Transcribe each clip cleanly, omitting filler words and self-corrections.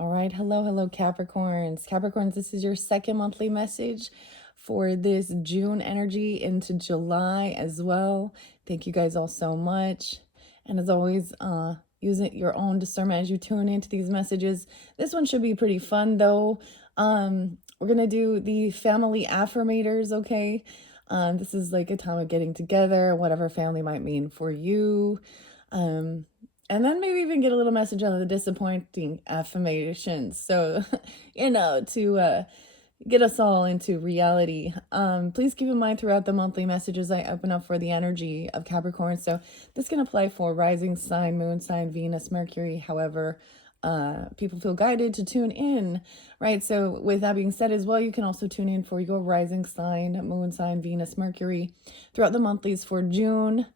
All right. Hello, Capricorns. Capricorns, this is your second monthly message for this June energy into July as well. Thank you guys all so much. And as always, use it your own discernment as you tune into these messages. This one should be pretty fun though. We're going to do the family affirmators, okay? This is like a time of getting together, whatever family might mean for you. And then maybe even get a little message on the disappointing affirmations. So, to get us all into reality. Please keep in mind throughout the monthly messages I open up for the energy of Capricorn. So this can apply for rising sign, moon sign, Venus, Mercury, however people feel guided to tune in, right? So with that being said as well, you can also tune in for your rising sign, moon sign, Venus, Mercury throughout the monthlies for June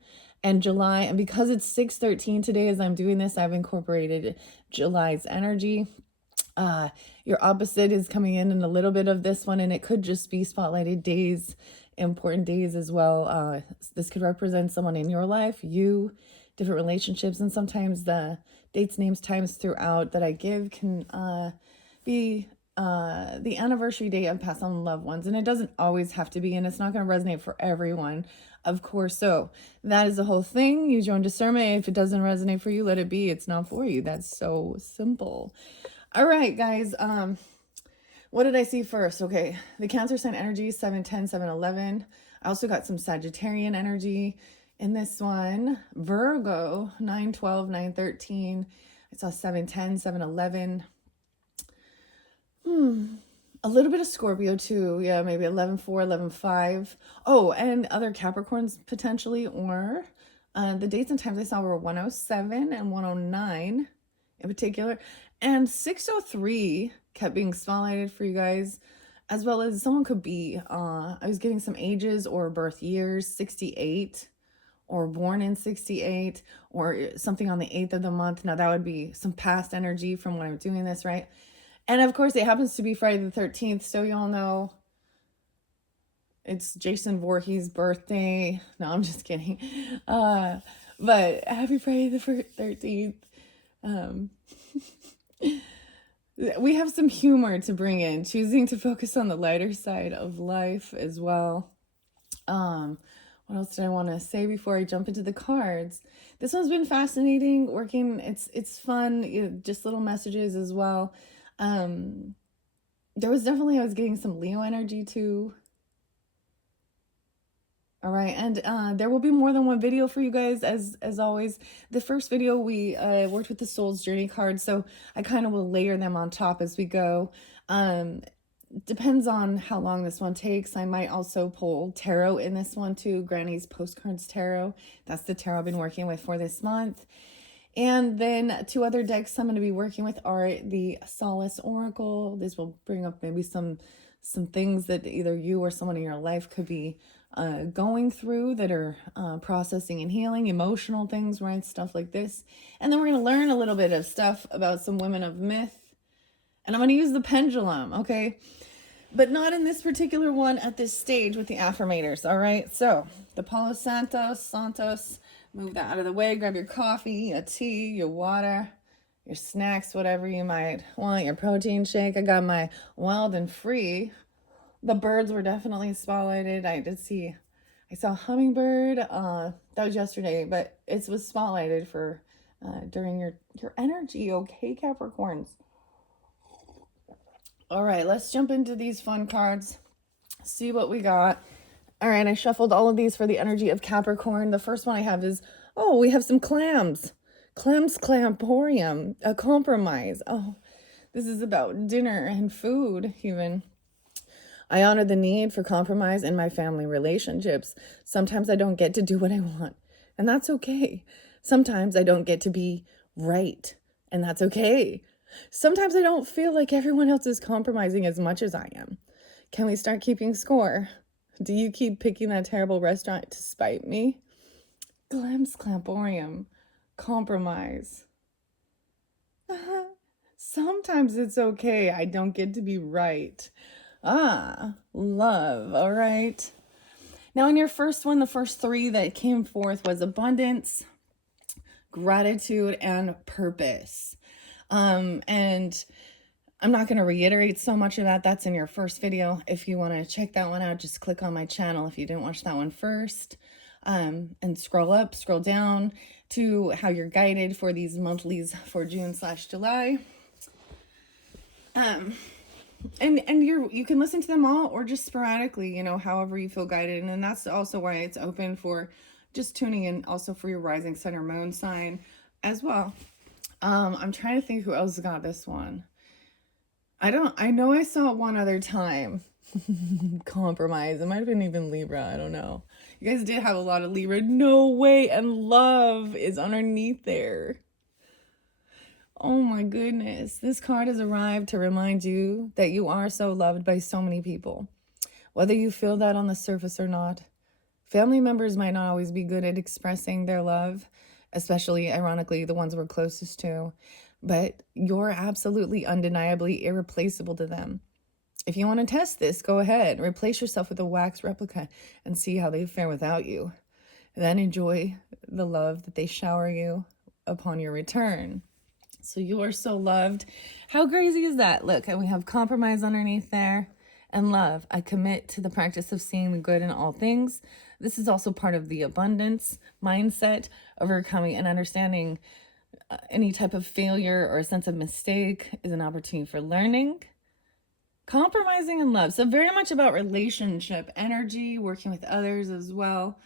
and July. And because it's 6/13 today as I'm doing this, I've incorporated July's energy. Your opposite is coming in a little bit of this one, and it could just be spotlighted days, important days as well. This could represent someone in your life, you, different relationships, and sometimes the dates, names, times throughout that I give can be the anniversary date of passed on loved ones. And it doesn't always have to be, and it's not going to resonate for everyone, of course. So that is the whole thing. Use your own discernment. If it doesn't resonate for you, let it be. It's not for you. That's so simple. All right, guys. What did I see first? Okay, the Cancer sign energy, 7/10, 7/11. I also got some Sagittarian energy in this one. Virgo, 9/12, 9/13. I saw 7/10, 7/11. A little bit of Scorpio too. Yeah, maybe 11/4, 11/5. Oh, and other Capricorns potentially, or the dates and times I saw were 107 and 109 in particular. And 603 kept being spotlighted for you guys, as well as someone could be, I was getting some ages or birth years, 68, or born in 68, or something on the 8th of the month. Now that would be some past energy from when I'm doing this, right? And of course, it happens to be Friday the 13th, so y'all know it's Jason Voorhees' birthday. No, I'm just kidding. But happy Friday the 13th. We have some humor to bring in, choosing to focus on the lighter side of life as well. What else did I want to say before I jump into the cards? This one's been fascinating working. It's fun, just little messages as well. There was definitely, I was getting some Leo energy too. All right, and there will be more than one video for you guys, as always. The first video, we worked with the Soul's Journey cards, so I kind of will layer them on top as we go. Depends on how long this one takes. I might also pull tarot in this one too, Granny's Postcards Tarot. That's the tarot I've been working with for this month. And then two other decks I'm going to be working with are the Solace Oracle. This will bring up maybe some things that either you or someone in your life could be going through that are processing and healing, emotional things, right? Stuff like this. And then we're going to learn a little bit of stuff about some women of myth. And I'm going to use the pendulum, okay? But not in this particular one at this stage with the affirmators, all right? So the Palo Santos, move that out of the way. Grab your coffee, your tea, your water, your snacks, whatever you might want, your protein shake. I got my Wild and Free. The birds were definitely spotlighted. I saw a hummingbird. That was yesterday, but it was spotlighted for during your energy, okay, Capricorns? All right, let's jump into these fun cards, see what we got. All right, I shuffled all of these for the energy of Capricorn. The first one I have is, oh, we have some clams. Clams Clamporium, a compromise. Oh, this is about dinner and food, even. I honor the need for compromise in my family relationships. Sometimes I don't get to do what I want, and that's okay. Sometimes I don't get to be right, and that's okay. Sometimes I don't feel like everyone else is compromising as much as I am. Can we start keeping score? Do you keep picking that terrible restaurant to spite me? Glam's Clamporium. Compromise. Sometimes it's okay. I don't get to be right. Love. All right. Now in your first one, the first three that came forth was abundance, gratitude, and purpose. And I'm not going to reiterate so much of that. That's in your first video. If you want to check that one out, just click on my channel if you didn't watch that one first. And scroll up, scroll down to how you're guided for these monthlies for June/July. And you can listen to them all or just sporadically, however you feel guided. And that's also why it's open for just tuning in also for your rising sun or moon sign as well. I'm trying to think who else got this one. I know I saw it one other time. Compromise. It might have been even Libra. I don't know. You guys did have a lot of Libra. No way. And love is underneath there. Oh my goodness. This card has arrived to remind you that you are so loved by so many people. Whether you feel that on the surface or not. Family members might not always be good at expressing their love, especially, ironically, the ones we're closest to. But you're absolutely undeniably irreplaceable to them. If you want to test this, go ahead. Replace yourself with a wax replica and see how they fare without you. Then enjoy the love that they shower you upon your return. So you are so loved. How crazy is that? Look, we have compromise underneath there. And love. I commit to the practice of seeing the good in all things. This is also part of the abundance mindset, overcoming and understanding any type of failure or a sense of mistake is an opportunity for learning. Compromising and love. So very much about relationship, energy, working with others as well.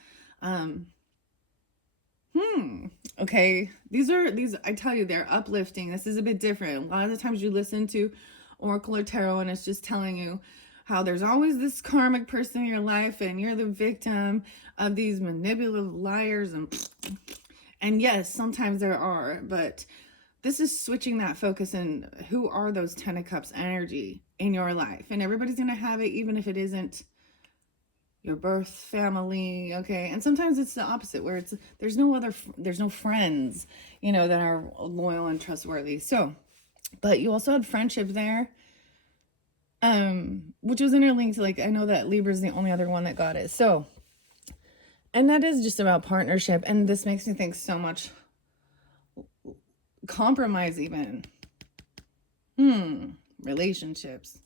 Okay. These, I tell you, they're uplifting. This is a bit different. A lot of the times you listen to Oracle or Tarot and it's just telling you how there's always this karmic person in your life and you're the victim of these manipulative liars. And yes, sometimes there are, but this is switching that focus and who are those Ten of Cups energy in your life. And everybody's going to have it, even if it isn't your birth family. Okay. And sometimes it's the opposite where there's no friends, that are loyal and trustworthy. So, but you also had friendship there. Which was interlinked. Like, I know that Libra is the only other one that got it. So, and that is just about partnership. And this makes me think so much compromise even. Relationships.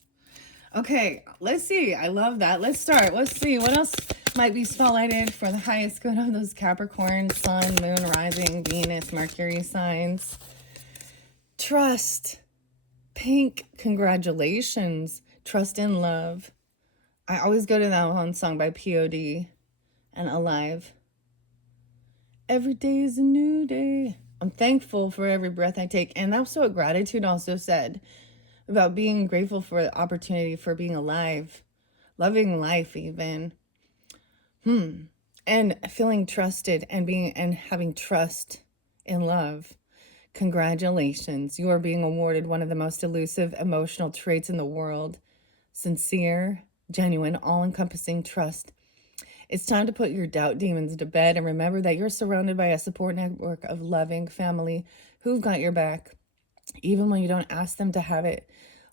Okay, let's see. I love that. Let's start. Let's see what else might be spotlighted for the highest good of those Capricorn, Sun, Moon, Rising, Venus, Mercury signs. Trust. Pink, congratulations. Trust in love. I always go to that one song by POD and Alive. Every day is a new day. I'm thankful for every breath I take. And that's what gratitude also said about being grateful for the opportunity for being alive, loving life even. And feeling trusted and having trust in love. Congratulations. You are being awarded one of the most elusive emotional traits in the world. Sincere, genuine, all-encompassing trust. It's time to put your doubt demons to bed and remember that you're surrounded by a support network of loving family who've got your back, even when you don't ask them to have it.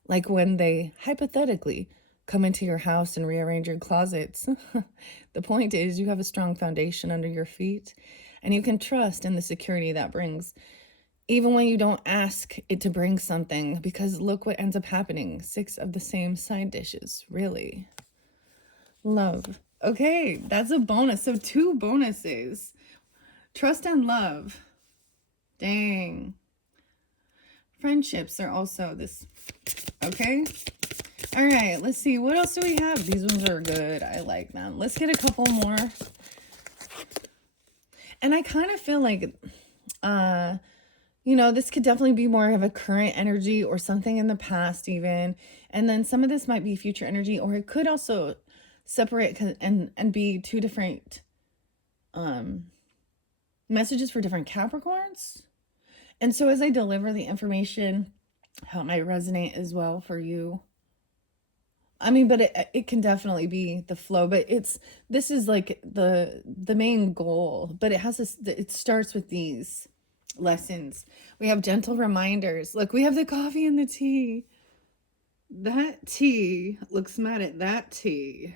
Like when they, hypothetically, come into your house and rearrange your closets. The point is you have a strong foundation under your feet, and you can trust in the security that brings. Even when you don't ask it to bring something, because look what ends up happening. 6 of the same side dishes, really. Love. Okay, that's a bonus. So 2 bonuses. Trust and love. Dang. Friendships are also this. Okay. All right, let's see. What else do we have? These ones are good. I like them. Let's get a couple more. And I kind of feel like, this could definitely be more of a current energy or something in the past even. And then some of this might be future energy, or it could also separate and be 2 different messages for different Capricorns. And so as I deliver the information, how it might resonate as well for you. I mean, but it can definitely be the flow, but this is like the main goal, but it starts with these lessons. We have gentle reminders. Look, we have the coffee and the tea. That tea looks mad at that tea.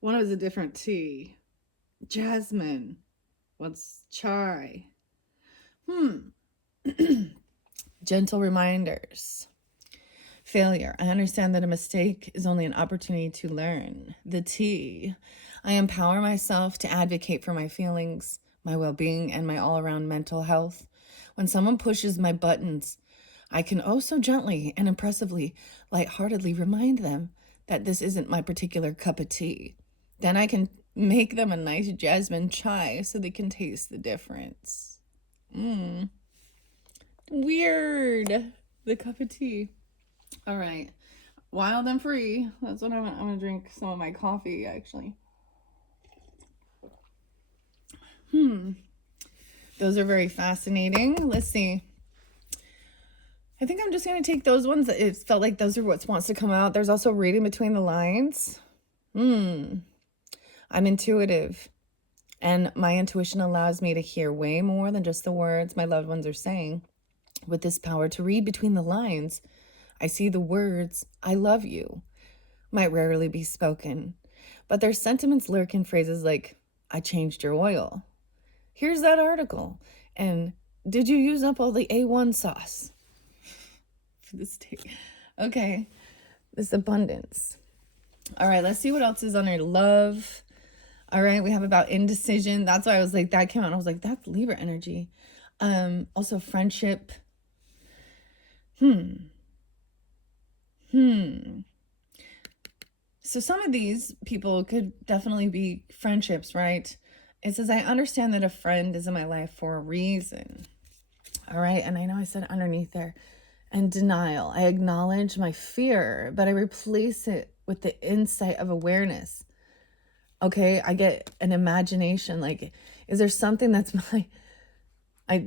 One is a different tea. Jasmine. What's chai? Gentle reminders. Failure. I understand that a mistake is only an opportunity to learn. The T. I empower myself to advocate for my feelings, my well-being, and my all-around mental health. When someone pushes my buttons, I can oh so gently and impressively, lightheartedly remind them that this isn't my particular cup of tea. Then I can make them a nice jasmine chai so they can taste the difference. Weird. The cup of tea. All right. Wild and free. That's what I'm going to drink some of my coffee, actually. Those are very fascinating. Let's see. I think I'm just going to take those ones. It felt like those are what wants to come out. There's also reading between the lines. I'm intuitive. And my intuition allows me to hear way more than just the words my loved ones are saying. With this power to read between the lines, I see the words, I love you, might rarely be spoken, but their sentiments lurk in phrases like, I changed your oil. Here's that article. And did you use up all the A1 sauce? For this day. Okay. This abundance. All right, let's see what else is on our love. All right, we have about indecision. That's why I was like, that came out. And I was like, that's Libra energy. Also friendship. So some of these people could definitely be friendships, right? It says, I understand that a friend is in my life for a reason. All right, and I know I said underneath there, and denial. I acknowledge my fear, but I replace it with the insight of awareness. Okay, I get an imagination. Like, is there something that's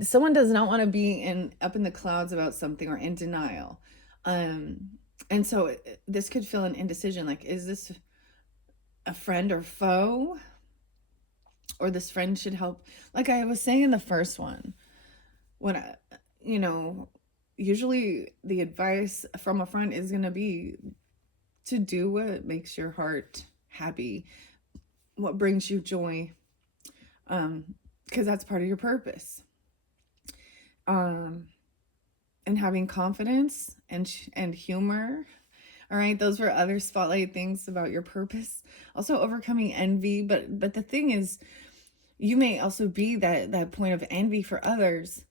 someone does not want to be up in the clouds about something or in denial. And so this could feel an indecision. Like, is this a friend or foe? Or this friend should help. Like I was saying in the first one, when usually the advice from a friend is going to be to do what makes your heart happy, what brings you joy, because that's part of your purpose. And having confidence and humor. All right, those were other spotlight things about your purpose. Also overcoming envy, but the thing is, you may also be that point of envy for others,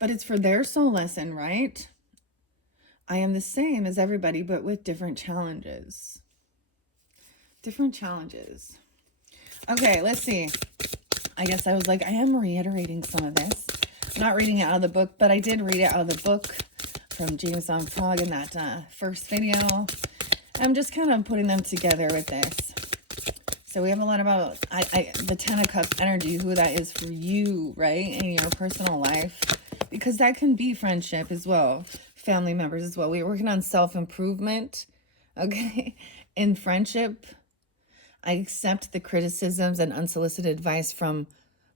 but it's for their soul lesson, right? I am the same as everybody, but with different challenges. Different challenges. Okay, let's see. I guess I was like, I am reiterating some of this. I'm not reading it out of the book, but I did read it out of the book from James Van Prague in that first video. I'm just kind of putting them together with this. So we have a lot about the Ten of Cups energy, who that is for you, right? In your personal life. Because that can be friendship as well. Family members as well. We're working on self-improvement. Okay? In friendship, I accept the criticisms and unsolicited advice from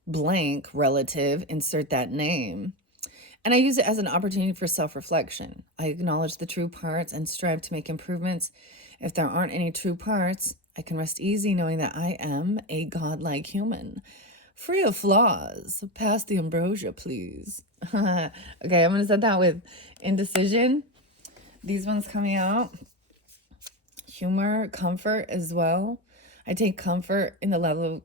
blank relative, insert that name. And I use it as an opportunity for self-reflection. I acknowledge the true parts and strive to make improvements. If there aren't any true parts, I can rest easy knowing that I am a godlike human, free of flaws. Pass the ambrosia, please. Okay, I'm going to set that with indecision. These ones coming out. Humor, comfort as well. I take comfort in the level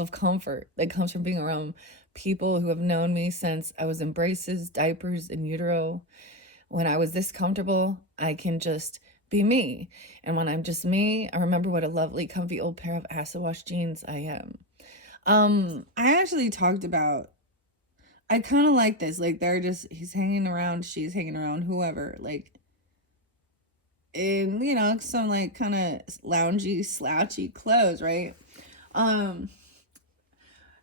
of comfort that comes from being around people who have known me since I was in braces, diapers, and utero. When I was this comfortable, I can just be me. And when I'm just me, I remember what a lovely, comfy old pair of acid wash jeans I am. I actually talked about, I kind of like this. Like, he's hanging around, she's hanging around, whoever. Like, in, some like kind of loungy, slouchy clothes, right?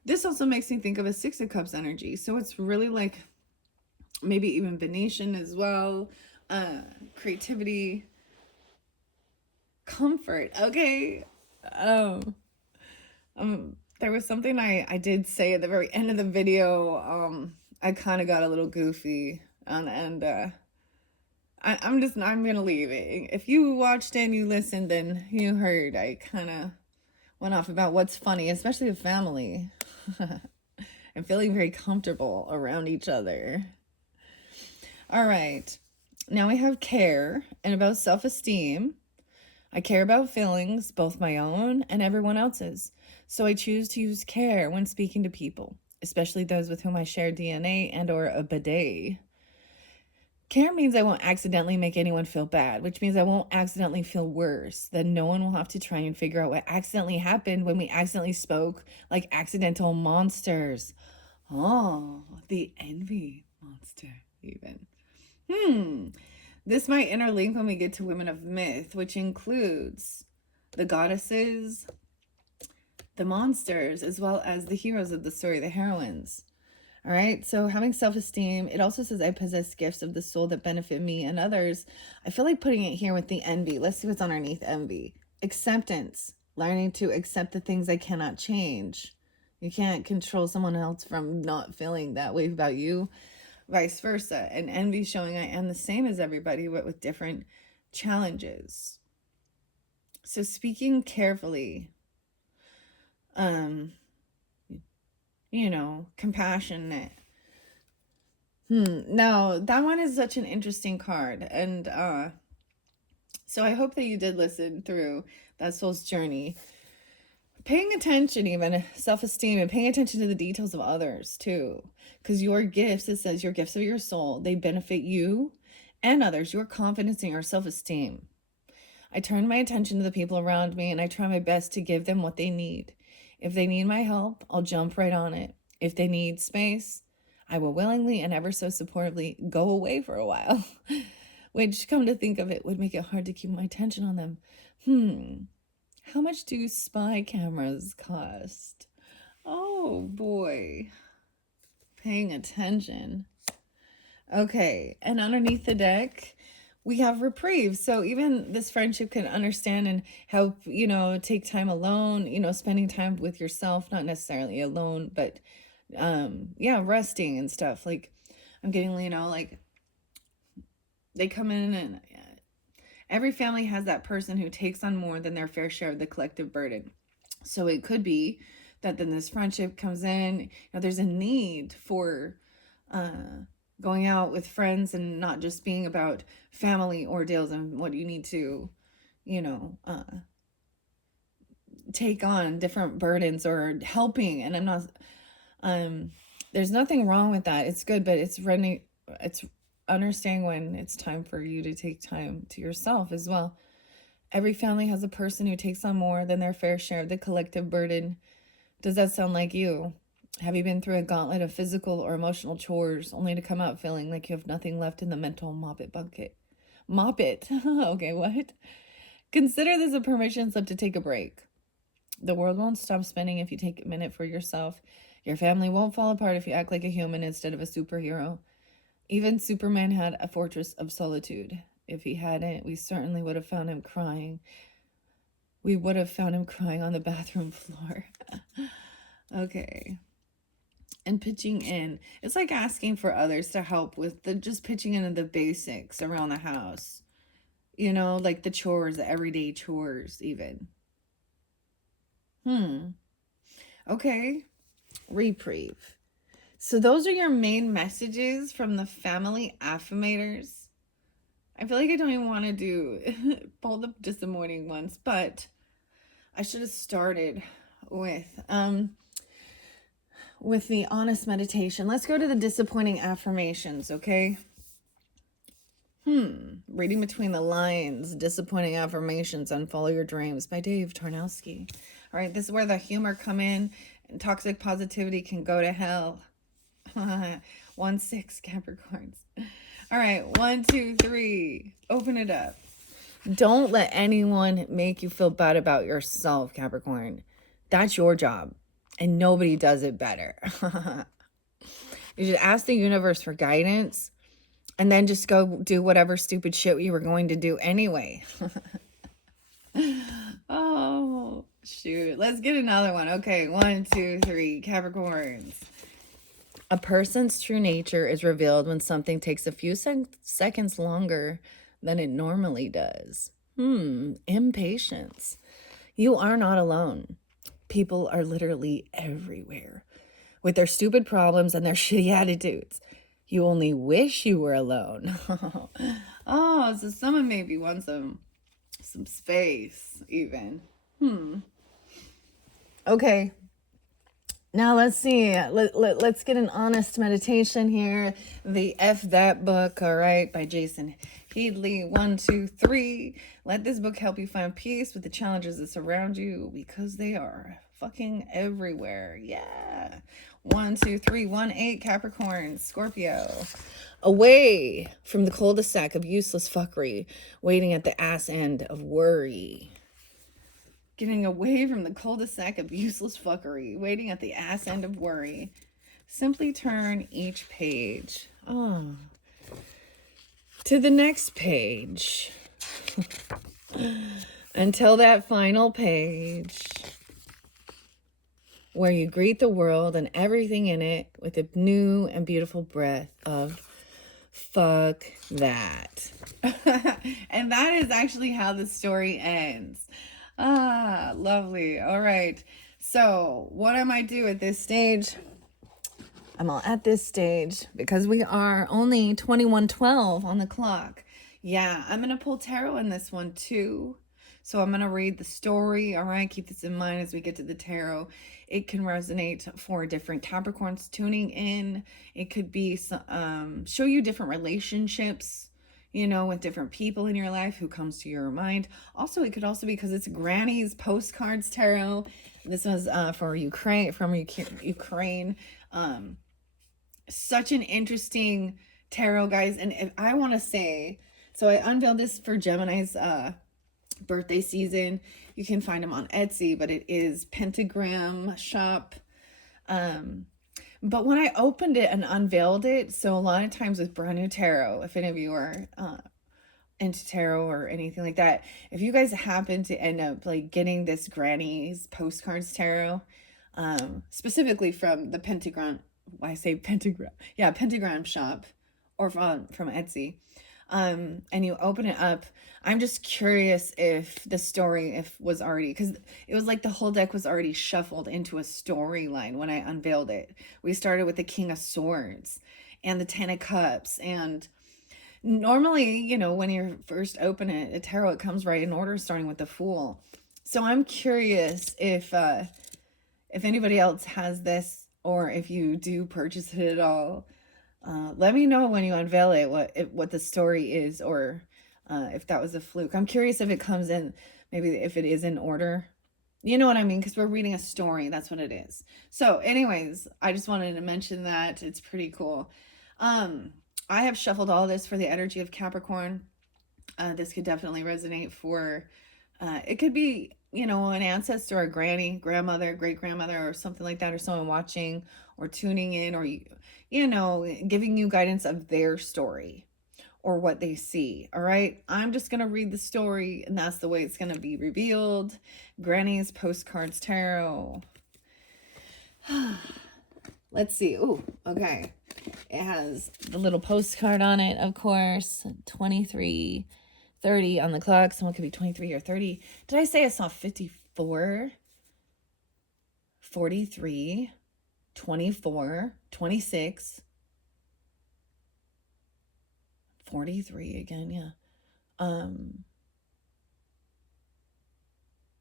This also makes me think of a Six of Cups energy. So it's really like maybe even Venetian as well. Creativity, comfort. Okay. There was something I did say at the very end of the video. I kind of got a little goofy and I'm going to leave it. If you watched and you listened, then you heard I kind of went off about what's funny, especially with family. And feeling very comfortable around each other. All right. Now I have care and about self-esteem. I care about feelings, both my own and everyone else's. So I choose to use care when speaking to people, especially those with whom I share DNA and or a bidet. Care means I won't accidentally make anyone feel bad, which means I won't accidentally feel worse. Then no one will have to try and figure out what accidentally happened when we accidentally spoke like accidental monsters. Oh, the envy monster, even. This might interlink when we get to women of myth, which includes the goddesses, the monsters, as well as the heroes of the story, the heroines. All right. So having self-esteem, it also says I possess gifts of the soul that benefit me and others. I feel like putting it here with the envy. Let's see what's underneath envy. Acceptance, learning to accept the things I cannot change. You can't control someone else from not feeling that way about you, vice versa. And envy showing I am the same as everybody, but with different challenges. So speaking carefully, compassionate. Now that one is such an interesting card. And so I hope that you did listen through that soul's journey. Paying attention, even self-esteem, and paying attention to the details of others too. Because your gifts, it says your gifts of your soul, they benefit you and others, your confidence and your self-esteem. I turn my attention to the people around me and I try my best to give them what they need. If they need my help, I'll jump right on it. If they need space, I will willingly and ever so supportively go away for a while, which, come to think of it, would make it hard to keep my attention on them. How much do spy cameras cost? Oh boy. Paying attention. Okay, and underneath the deck, we have reprieve. So even this friendship can understand and help, take time alone, spending time with yourself, not necessarily alone, but resting and stuff. Like I'm getting, like they come in and every family has that person who takes on more than their fair share of the collective burden. So it could be that then this friendship comes in, there's a need for going out with friends and not just being about family ordeals and what you need to, take on different burdens or helping. And I'm not, there's nothing wrong with that. It's good, but it's understanding when it's time for you to take time to yourself as well. Every family has a person who takes on more than their fair share of the collective burden. Does that sound like you? Have you been through a gauntlet of physical or emotional chores only to come out feeling like you have nothing left in the mental mop it bucket? Mop it. Okay, what? Consider this a permission slip to take a break. The world won't stop spinning if you take a minute for yourself. Your family won't fall apart if you act like a human instead of a superhero. Even Superman had a fortress of solitude. If he hadn't, we certainly would have found him crying. We would have found him crying on the bathroom floor. Okay. And pitching in. It's like asking for others to help with just pitching into the basics around the house. Like the chores, the everyday chores even. Okay. Reprieve. So those are your main messages from the Family Affirmators. I feel like I don't even want to do pull the disappointing ones, but I should have started with the honest meditation. Let's go to the disappointing affirmations, okay? Reading between the lines, disappointing affirmations, unfollow your dreams by Dave Tarnowski. All right, this is where the humor come in and toxic positivity can go to hell. 1-6 Capricorns. All right, 1, 2, 3. Open it up. Don't let anyone make you feel bad about yourself, Capricorn. That's your job, and nobody does it better. You should ask the universe for guidance, and then just go do whatever stupid shit you were going to do anyway. Oh, shoot. Let's get another one. Okay, 1, 2, 3. Capricorns. A person's true nature is revealed when something takes a few seconds longer than it normally does. Impatience. You are not alone. People are literally everywhere with their stupid problems and their shitty attitudes. You only wish you were alone. Oh, so someone maybe wants some space even. Okay. Now let's see. Let's get an honest meditation here. The F That Book, all right, by Jason Headley. 1, 2, 3. Let this book help you find peace with the challenges that surround you because they are fucking everywhere. Yeah. 1, 2, 3. 1, 8. Capricorn, Scorpio. Away from the cul-de-sac of useless fuckery, waiting at the ass end of worry. Getting away from the cul-de-sac of useless fuckery, waiting at the ass end of worry. Simply turn each page to the next page until that final page where you greet the world and everything in it with a new and beautiful breath of fuck that. And that is actually how the story ends. Ah, lovely. All right. So what I might do at this stage, I'm all at this stage because we are only 21:12 on the clock. Yeah, I'm going to pull tarot in this one too. So I'm going to read the story. All right. Keep this in mind as we get to the tarot. It can resonate for different Capricorns tuning in. It could be show you different relationships, you know, with different people in your life who comes to your mind. Also, it could also be because it's Granny's postcards tarot. This was for Ukraine, from Ukraine. Such an interesting tarot, guys. And if I want to say, so I unveiled this for Gemini's birthday season. You can find them on Etsy, but it is Pentagram Shop. But when I opened it and unveiled it, so a lot of times with brand new tarot, if any of you are into tarot or anything like that, if you guys happen to end up like getting this Granny's postcards tarot, specifically from the Pentagram, why I say Pentagram, yeah, Pentagram Shop, or from Etsy, and you open it up, I'm just curious if the story was already, because it was like the whole deck was already shuffled into a storyline when I unveiled it. We started with the King of Swords and the Ten of Cups, and normally, you know, when you first open it, a tarot, it comes right in order, starting with the Fool. So I'm curious if anybody else has this, or if you do purchase it at all. Let me know when you unveil it what the story is, or if that was a fluke. I'm curious if it comes in, maybe if it is in order. You know what I mean? Because we're reading a story. That's what it is. So anyways, I just wanted to mention that. It's pretty cool. I have shuffled all this for the energy of Capricorn. This could definitely resonate for, it could be, you know, an ancestor, a granny, grandmother, great grandmother, or something like that, or someone watching or tuning in, or, you know, giving you guidance of their story or what they see. All right. I'm just going to read the story, and that's the way it's going to be revealed. Granny's Postcards Tarot. Let's see. Ooh, okay. It has the little postcard on it, of course. 23:30 on the clock. Someone could be 23 or 30. Did I say I saw 54? 43, 24, 26, 43 again, yeah.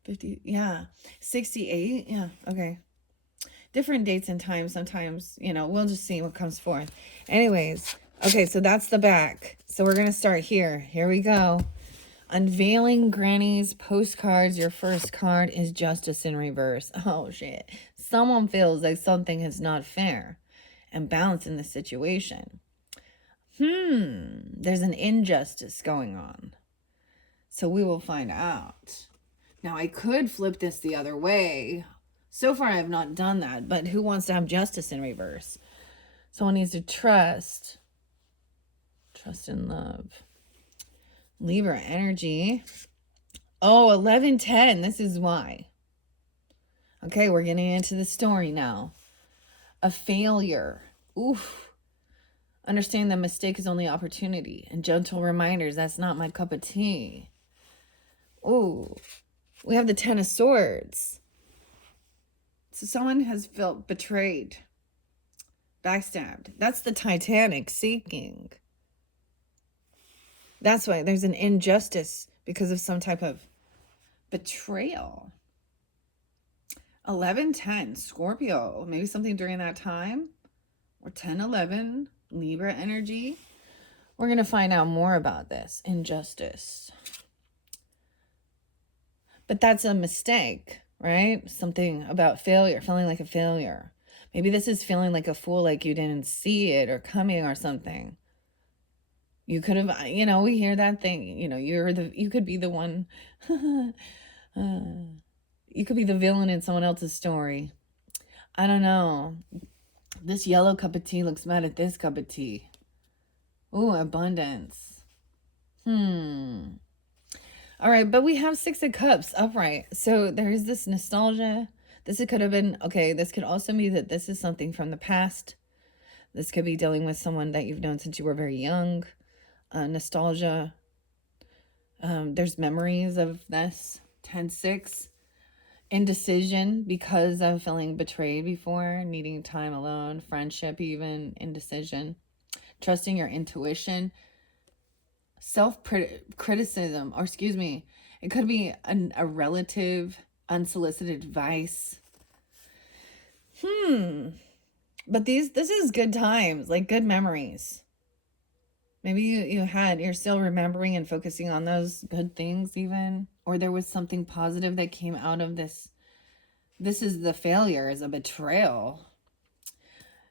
50, yeah. 68, yeah, okay. Different dates and times sometimes, you know, we'll just see what comes forth. Anyways, okay, so that's the back. So we're going to start here. Here we go. Unveiling Granny's Postcards. Your first card is Justice in Reverse. Oh, shit. Someone feels like something is not fair and balanced in the situation. There's an injustice going on. So we will find out. Now, I could flip this the other way. So far, I have not done that, but who wants to have justice in reverse? Someone needs to trust. Trust and love. Libra energy. Oh, 11:10. This is why. Okay, we're getting into the story now. A failure. Oof. Understand that mistake is only opportunity. And gentle reminders, that's not my cup of tea. Ooh. We have the Ten of Swords. So someone has felt betrayed. Backstabbed. That's the Titanic sinking. That's why there's an injustice because of some type of betrayal. 11:10, Scorpio. Maybe something during that time. Or 10:11, Libra energy. We're going to find out more about this injustice. But that's a mistake, right? Something about failure, feeling like a failure. Maybe this is feeling like a fool, like you didn't see it or coming or something. You could have, we hear that thing, you could be the one, you could be the villain in someone else's story. I don't know. This yellow cup of tea looks mad at this cup of tea. Ooh, abundance. All right, but we have 6 of Cups upright. So there is this nostalgia. This could have been, okay, this could also be that this is something from the past. This could be dealing with someone that you've known since you were very young. Nostalgia. There's memories of this. 10-6. Indecision because of feeling betrayed before, needing time alone, friendship even, indecision. Trusting your intuition. Self-criticism, or excuse me, it could be a relative, unsolicited advice. But this is good times, like good memories. Maybe you're still remembering and focusing on those good things even, or there was something positive that came out of this. This is the failure, is a betrayal.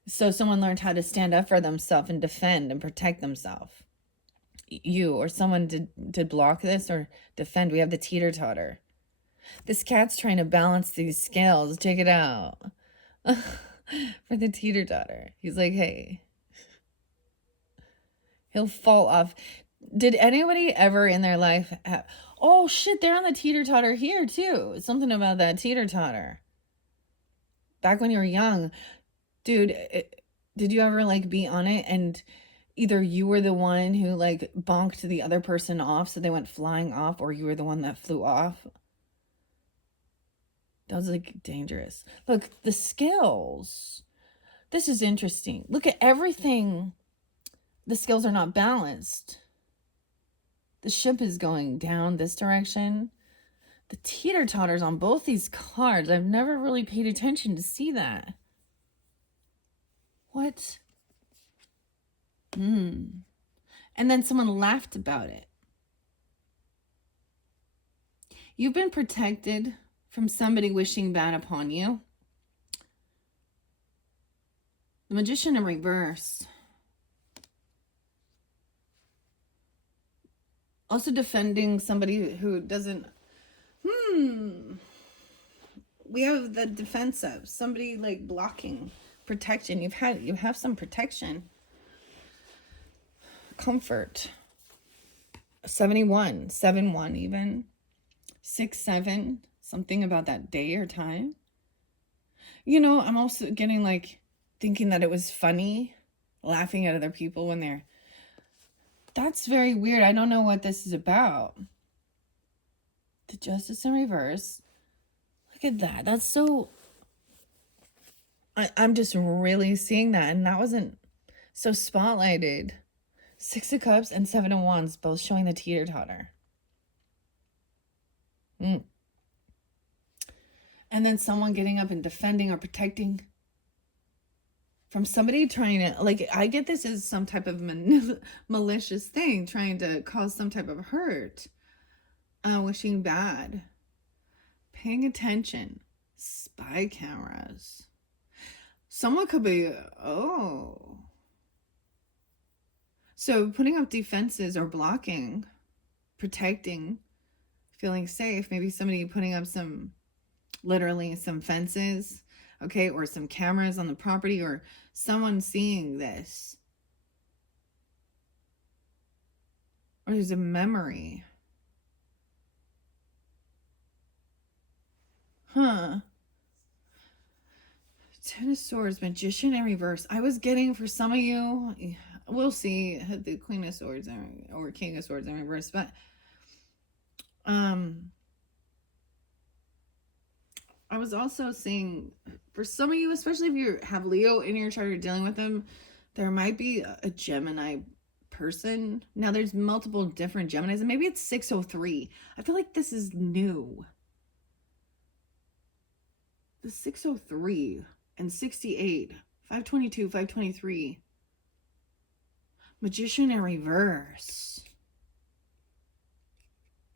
So someone learned how to stand up for themselves and defend and protect themselves. You or someone did block this or defend. We have the teeter-totter. This cat's trying to balance these scales. Check it out. For the teeter-totter. He's like, hey. He'll fall off. Did anybody ever in their life have... Oh, shit, they're on the teeter-totter here, too. Something about that teeter-totter. Back when you were young. Dude, did you ever, be on it and... either you were the one who bonked the other person off so they went flying off, or you were the one that flew off? That was dangerous. Look, the scales. This is interesting. Look at everything. The scales are not balanced. The ship is going down this direction. The teeter-totters on both these cards. I've never really paid attention to see that. What? And then someone laughed about it. You've been protected from somebody wishing bad upon you. The Magician in reverse. Also defending somebody who doesn't... We have the defensive. Somebody blocking protection. You have some protection. Comfort. 71, 7-1 even. 6-7, something about that day or time. I'm also getting thinking that it was funny, laughing at other people when they're... That's very weird. I don't know what this is about. The Justice in reverse. Look at that. That's so... I'm just really seeing that, and that wasn't so spotlighted. 6 of Cups and 7 of Wands, both showing the teeter-totter. And then someone getting up and defending or protecting from somebody trying to, I get this as some type of malicious thing, trying to cause some type of hurt. Wishing bad. Paying attention. Spy cameras. Someone could be, So putting up defenses or blocking, protecting, feeling safe. Maybe somebody putting up literally some fences, okay, or some cameras on the property, or someone seeing this. Or there's a memory. 10 of Swords, Magician in reverse. I was getting, for some of you, we'll see, the Queen of Swords or King of Swords in reverse, but I was also seeing, for some of you, especially if you have Leo in your chart, you're dealing with them, there might be a Gemini person. Now, there's multiple different Geminis, and maybe it's 603. I feel like this is new. The 603 and 68, 522, 523. Magician in reverse.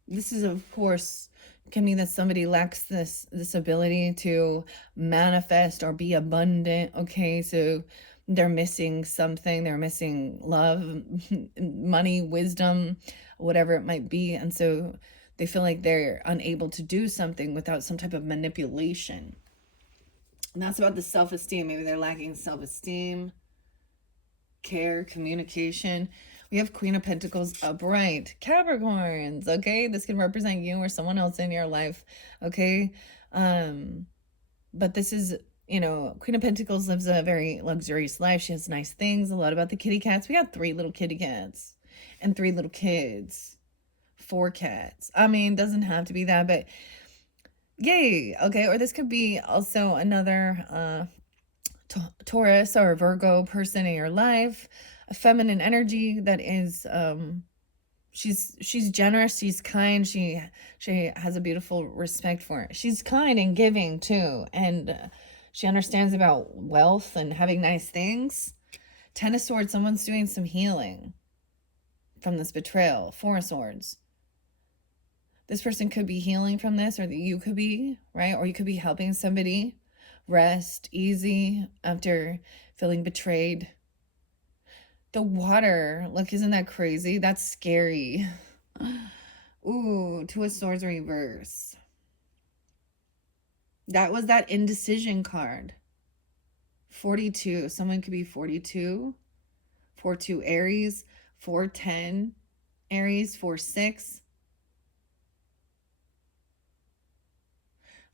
This is, of course, can mean that somebody lacks this ability to manifest or be abundant. Okay, so they're missing something. They're missing love, money, wisdom, whatever it might be. And so they feel like they're unable to do something without some type of manipulation. And that's about the self-esteem. Maybe they're lacking self-esteem, care, communication. We have Queen of Pentacles upright. Capricorns, okay? This can represent you or someone else in your life, okay? But this is, you know, Queen of Pentacles lives a very luxurious life. She has nice things, a lot about the kitty cats. We got 3 little kitty cats and 3 little kids, 4 cats. I mean, doesn't have to be that, but yay, okay? Or this could be also another Taurus or Virgo person in your life, a feminine energy that is she's generous, she's kind, she has a beautiful respect for it. She's kind and giving too, and she understands about wealth and having nice things. 10 of Swords, someone's doing some healing from this betrayal. 4 of Swords. This person could be healing from this, or you could be, right? Or you could be helping somebody rest easy after feeling betrayed. The water, look, isn't that crazy? That's scary. Ooh, 2 of Swords reverse. That was that indecision card. 42, someone could be 42. 4-2 Aries, 4-10 Aries, 4-6.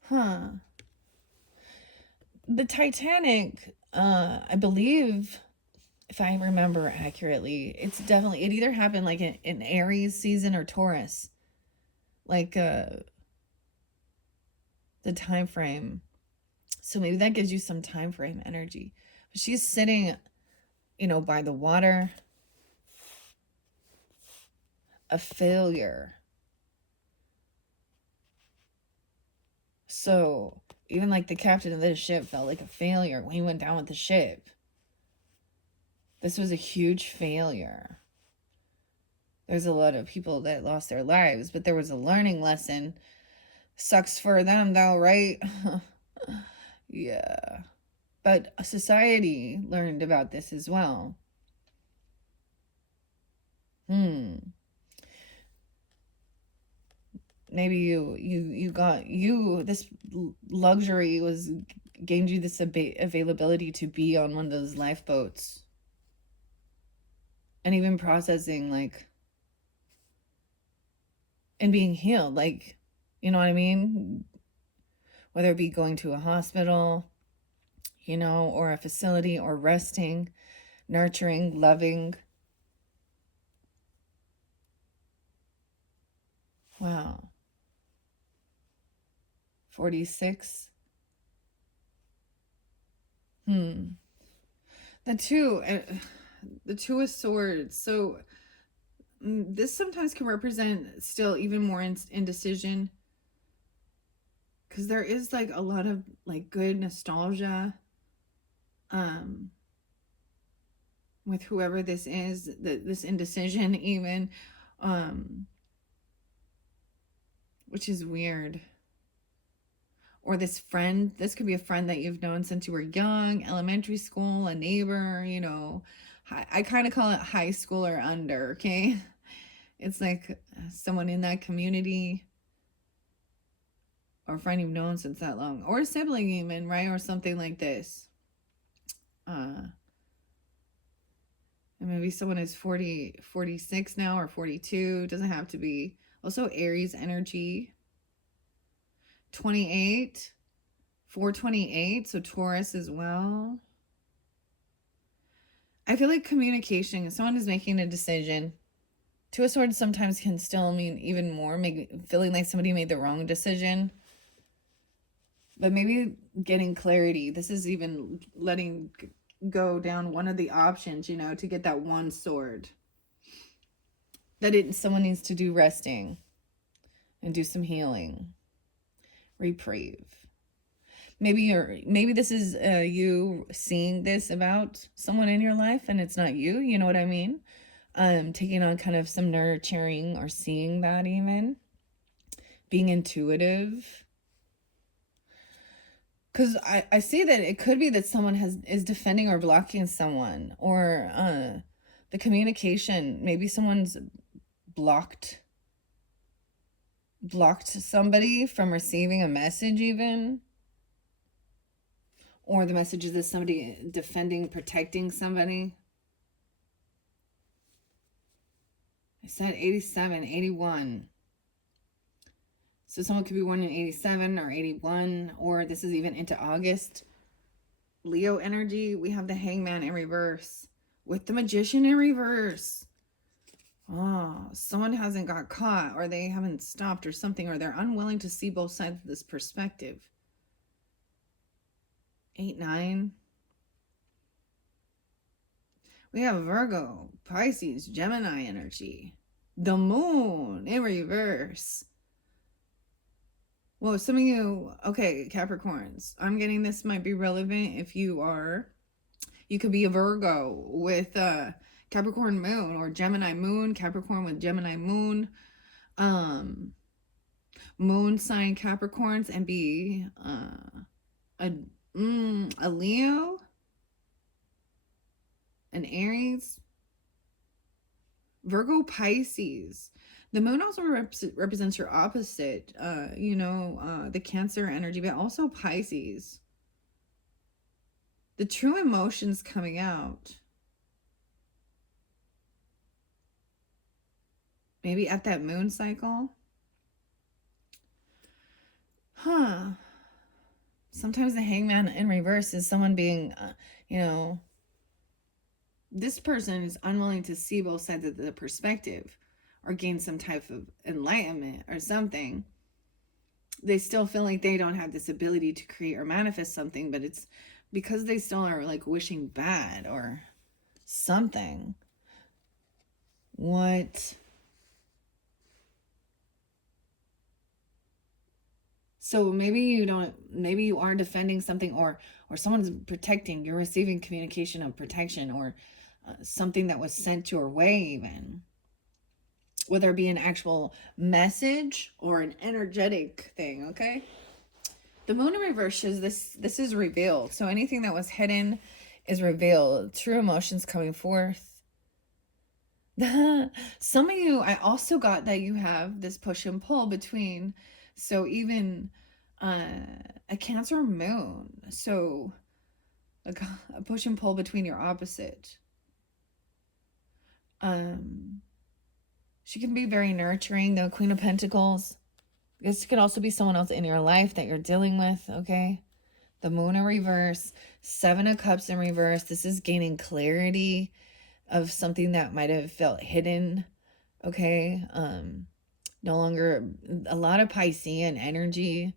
Huh. The Titanic, I believe, if I remember accurately, it's definitely, it either happened like in Aries season or Taurus. Like the time frame. So maybe that gives you some time frame energy. But she's sitting, you know, by the water. A failure. So even like the captain of this ship felt like a failure when he went down with the ship. This was a huge failure. There's a lot of people that lost their lives, but there was a learning lesson. Sucks for them though, right? Yeah. But society learned about this as well. Maybe this luxury was gained you this availability to be on one of those lifeboats, and even processing, like, and being healed, like, you know what I mean? Whether it be going to a hospital, you know, or a facility, or resting, nurturing, loving. Wow. 46. The 2 of Swords. So this sometimes can represent still even more indecision, because there is like a lot of like good nostalgia with whoever this is, this indecision even, which is weird. Or this friend, this could be a friend that you've known since you were young, elementary school, a neighbor, you know. I kind of call it high school or under, okay? It's like someone in that community, or a friend you've known since that long, or a sibling even, right? Or something like this. And maybe someone is 46 now, or 42, doesn't have to be. Also Aries energy. 28, 428, so Taurus as well. I feel like communication, someone is making a decision. 2 of Swords sometimes can still mean even more, feeling like somebody made the wrong decision. But maybe getting clarity. This is even letting go down one of the options, you know, to get that one sword. That someone needs to do resting and do some healing. Reprieve. Maybe this is you seeing this about someone in your life and it's not you, you know what I mean? Taking on kind of some nurturing or seeing that, even being intuitive. Because I see that it could be that someone is defending or blocking someone, or the communication. Maybe someone's blocked somebody from receiving a message, even. Or the message is somebody defending, protecting somebody. I said 87, 81. So someone could be born in 87 or 81, or this is even into August. Leo energy, we have the Hangman in reverse with the Magician in reverse. Oh, someone hasn't got caught, or they haven't stopped or something, or they're unwilling to see both sides of this perspective. 8, 9. We have Virgo, Pisces, Gemini energy. The Moon in reverse. Well, some of you, okay, Capricorns, I'm getting this might be relevant if you could be a Virgo with Capricorn moon, or Gemini moon, Capricorn with Gemini moon, moon sign Capricorns, and be a Leo, an Aries, Virgo, Pisces. The moon also represents your opposite, the Cancer energy, but also Pisces. The true emotions coming out. Maybe at that moon cycle. Sometimes the Hangman in reverse is someone being, this person is unwilling to see both sides of the perspective or gain some type of enlightenment or something. They still feel like they don't have this ability to create or manifest something, but it's because they still are like wishing bad or something. What? So maybe you are defending something, or someone's protecting, you're receiving communication of protection, or something that was sent your way, even. Whether it be an actual message or an energetic thing, okay? The moon in reverse shows this is revealed. So anything that was hidden is revealed. True emotions coming forth. Some of you, I also got that you have this push and pull between, so even a Cancer moon. So a push and pull between your opposite. She can be very nurturing, the Queen of Pentacles. This could also be someone else in your life that you're dealing with, okay? The moon in reverse, 7 of Cups in reverse. This is gaining clarity of something that might have felt hidden, okay? No longer a lot of Piscean energy,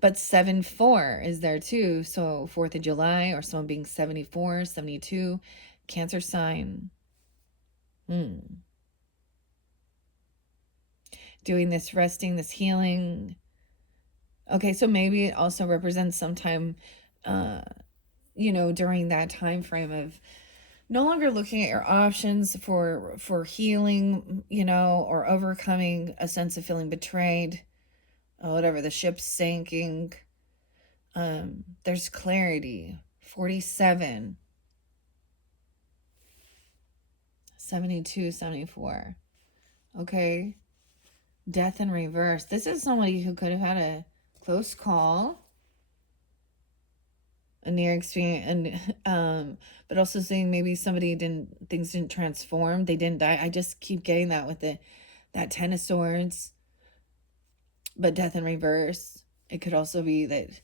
but 7-4 is there too. So 4th of July, or someone being 74, 72, Cancer sign. Doing this resting, this healing. Okay, so maybe it also represents some time, during that time frame of no longer looking at your options for healing, or overcoming a sense of feeling betrayed, or whatever, the ship's sinking. There's clarity. 47, 72, 74. Okay. Death in reverse. This is somebody who could have had a close call, a near experience, and but also saying maybe things didn't transform, they didn't die. I just keep getting that with that 10 of Swords. But death in reverse, it could also be that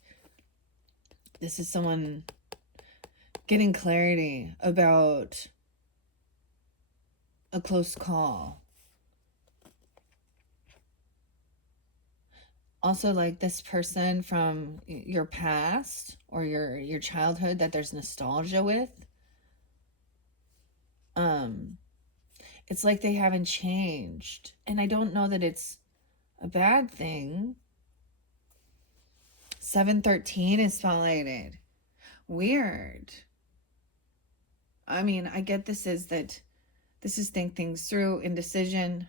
this is someone getting clarity about a close call. Also, like this person from your past or your childhood that there's nostalgia with. Um, it's like they haven't changed. And I don't know that it's a bad thing. 713 is spotlighted. Weird. I mean, I get this is that this is think things through, indecision,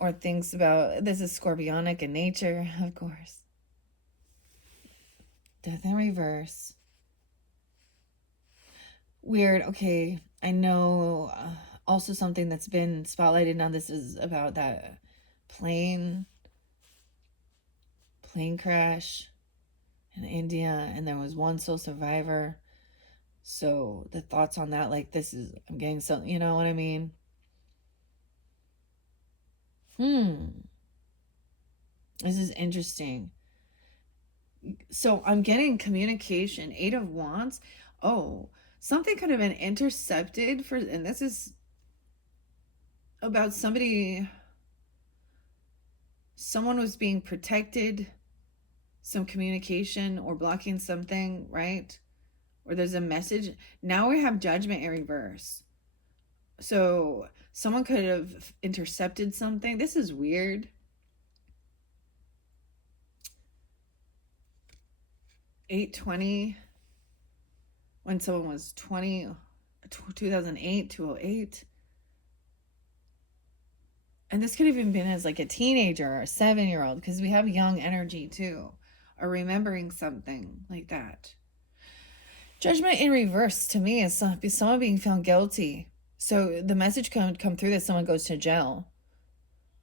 or things about this is scorpionic in nature, of course. Death in reverse. Weird. Okay, I know. Also, something that's been spotlighted now. This is about that plane crash in India, and there was one sole survivor. So the thoughts on that, like this is, I'm getting something. You know what I mean? This is interesting. So I'm getting communication. 8 of Wands. Oh, something could have been intercepted for, and this is about somebody. Someone was being protected, some communication or blocking something, right? Or there's a message. Now we have Judgment in reverse. So someone could have intercepted something. This is weird. 820, when someone was 20, 2008, 208. And this could have even been as like a teenager or a 7-year-old, because we have young energy too, or remembering something like that. Judgment in reverse to me is someone being found guilty. So the message can come through that someone goes to jail,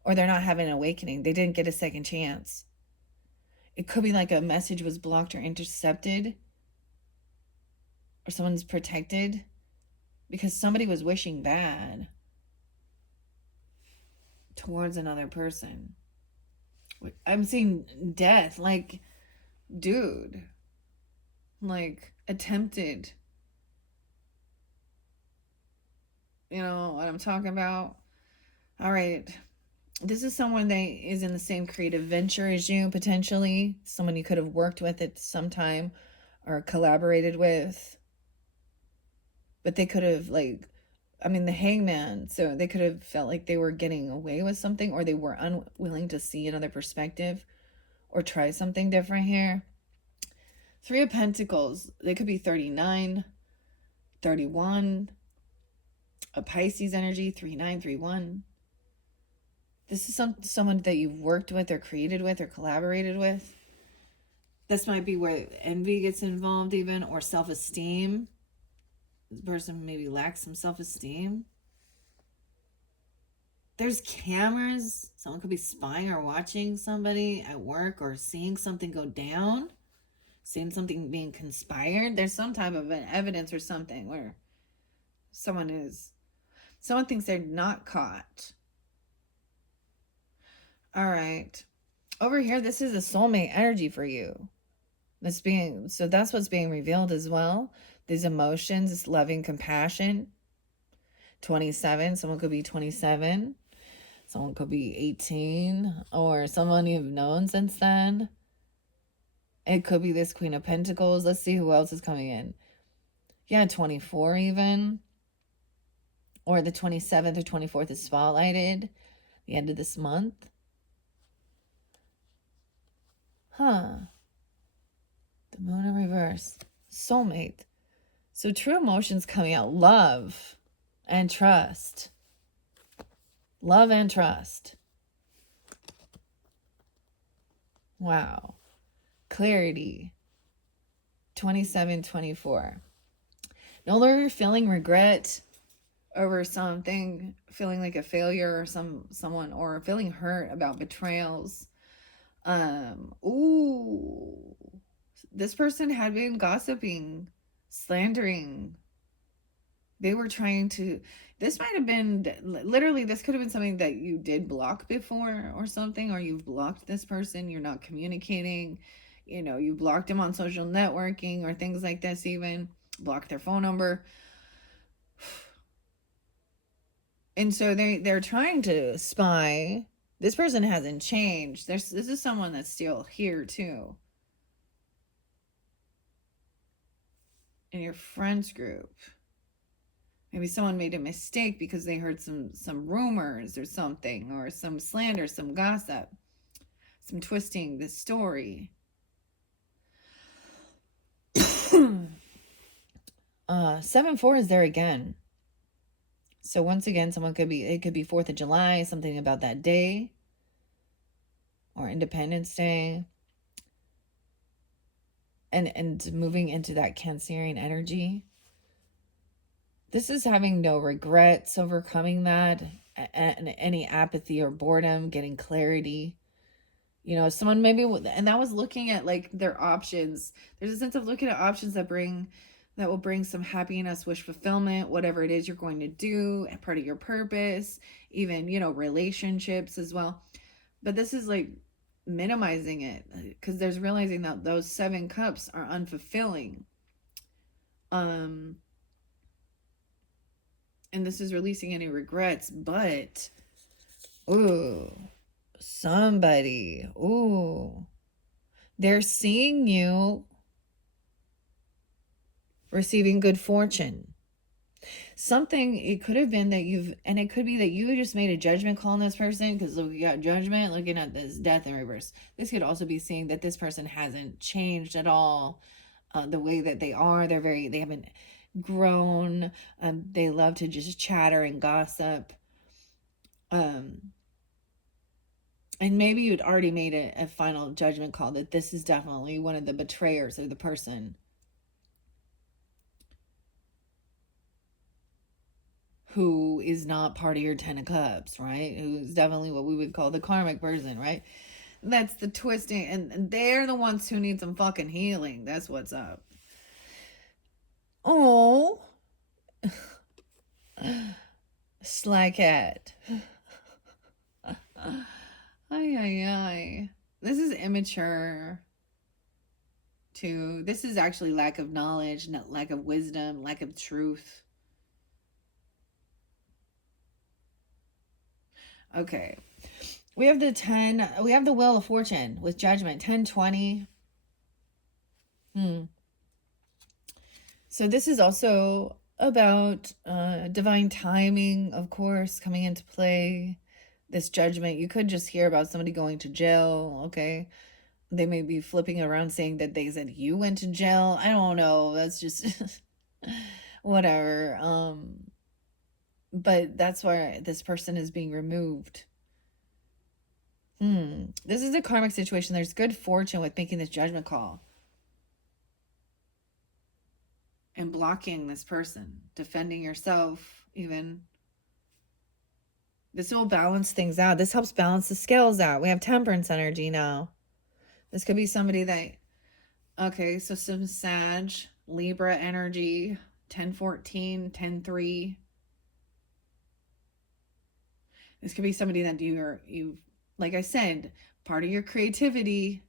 or they're not having an awakening. They didn't get a second chance. It could be like a message was blocked or intercepted, or someone's protected because somebody was wishing bad towards another person. I'm seeing death, like, dude, like attempted. You know what I'm talking about? All right. This is someone that is in the same creative venture as you, potentially. Someone you could have worked with at some time or collaborated with. But they could have, like, I mean, the hangman, so they could have felt like they were getting away with something, or they were unwilling to see another perspective or try something different here. 3 of Pentacles, they could be 39, 31, a Pisces energy, 3931. This is someone that you've worked with or created with or collaborated with. This might be where envy gets involved even, or self-esteem. This person maybe lacks some self-esteem. There's cameras. Someone could be spying or watching somebody at work, or seeing something go down, seeing something being conspired. There's some type of evidence or something where someone thinks they're not caught. All right. Over here, this is a soulmate energy for you. So that's what's being revealed as well. These emotions, this loving compassion. 27, someone could be 27. Someone could be 18, or someone you've known since then. It could be this Queen of Pentacles. Let's see who else is coming in. Yeah, 24 even. Or the 27th or 24th is spotlighted. The end of this month. The Moon in reverse. Soulmate. So true emotions coming out. Love and trust. Love and trust. Wow. Clarity. 27, 24. No longer feeling regret over something, feeling like a failure or someone, or feeling hurt about betrayals. This person had been gossiping, slandering. They were trying to, this might have been, literally, this could have been something that you did block before or something, or you've blocked this person, you're not communicating, you blocked them on social networking or things like this, even blocked their phone number. And so they're trying to spy This person hasn't changed. This is someone that's still here too. In your friends group. Maybe someone made a mistake because they heard some rumors or something, or some slander, some gossip, some twisting the story. 7-4 is there again. So once again, it could be 4th of July, something about that day, or Independence Day. And moving into that Cancerian energy. This is having no regrets, overcoming that, and any apathy or boredom, getting clarity. You know, someone maybe, and that was looking at like their options. There's a sense of looking at options that will bring some happiness, wish fulfillment, whatever it is you're going to do, part of your purpose, even, you know, relationships as well. But this is like minimizing it, because there's realizing that those 7 cups are unfulfilling. And this is releasing any regrets, but somebody, they're seeing you receiving good fortune. Something, it could have been that it could be that you just made a judgment call on this person, because look, you got judgment, looking at this death in reverse. This could also be seeing that this person hasn't changed at all, the way that they are. They haven't grown. They love to just chatter and gossip. And maybe you'd already made a final judgment call that this is definitely one of the betrayers, or the person who is not part of your 10 of Cups, right? Who's definitely what we would call the karmic person, right? That's the twisting, and they're the ones who need some fucking healing. That's what's up. Oh, sly cat. Ay. This is immature too. This is actually lack of knowledge, lack of wisdom, lack of truth. Okay. We have the Wheel of Fortune with Judgment, 10-20. So this is also about divine timing, of course, coming into play. This judgment, you could just hear about somebody going to jail, okay? They may be flipping around saying that they said you went to jail. I don't know. That's just whatever. But that's why this person is being removed. This is a karmic situation. There's good fortune with making this judgment call and blocking this person, defending yourself even. This will balance things out. This helps balance the scales out. We have Temperance energy now. This could be somebody that, okay, so some Sag, Libra energy, 10-14, 10-3. This could be somebody that you, like I said, part of your creativity.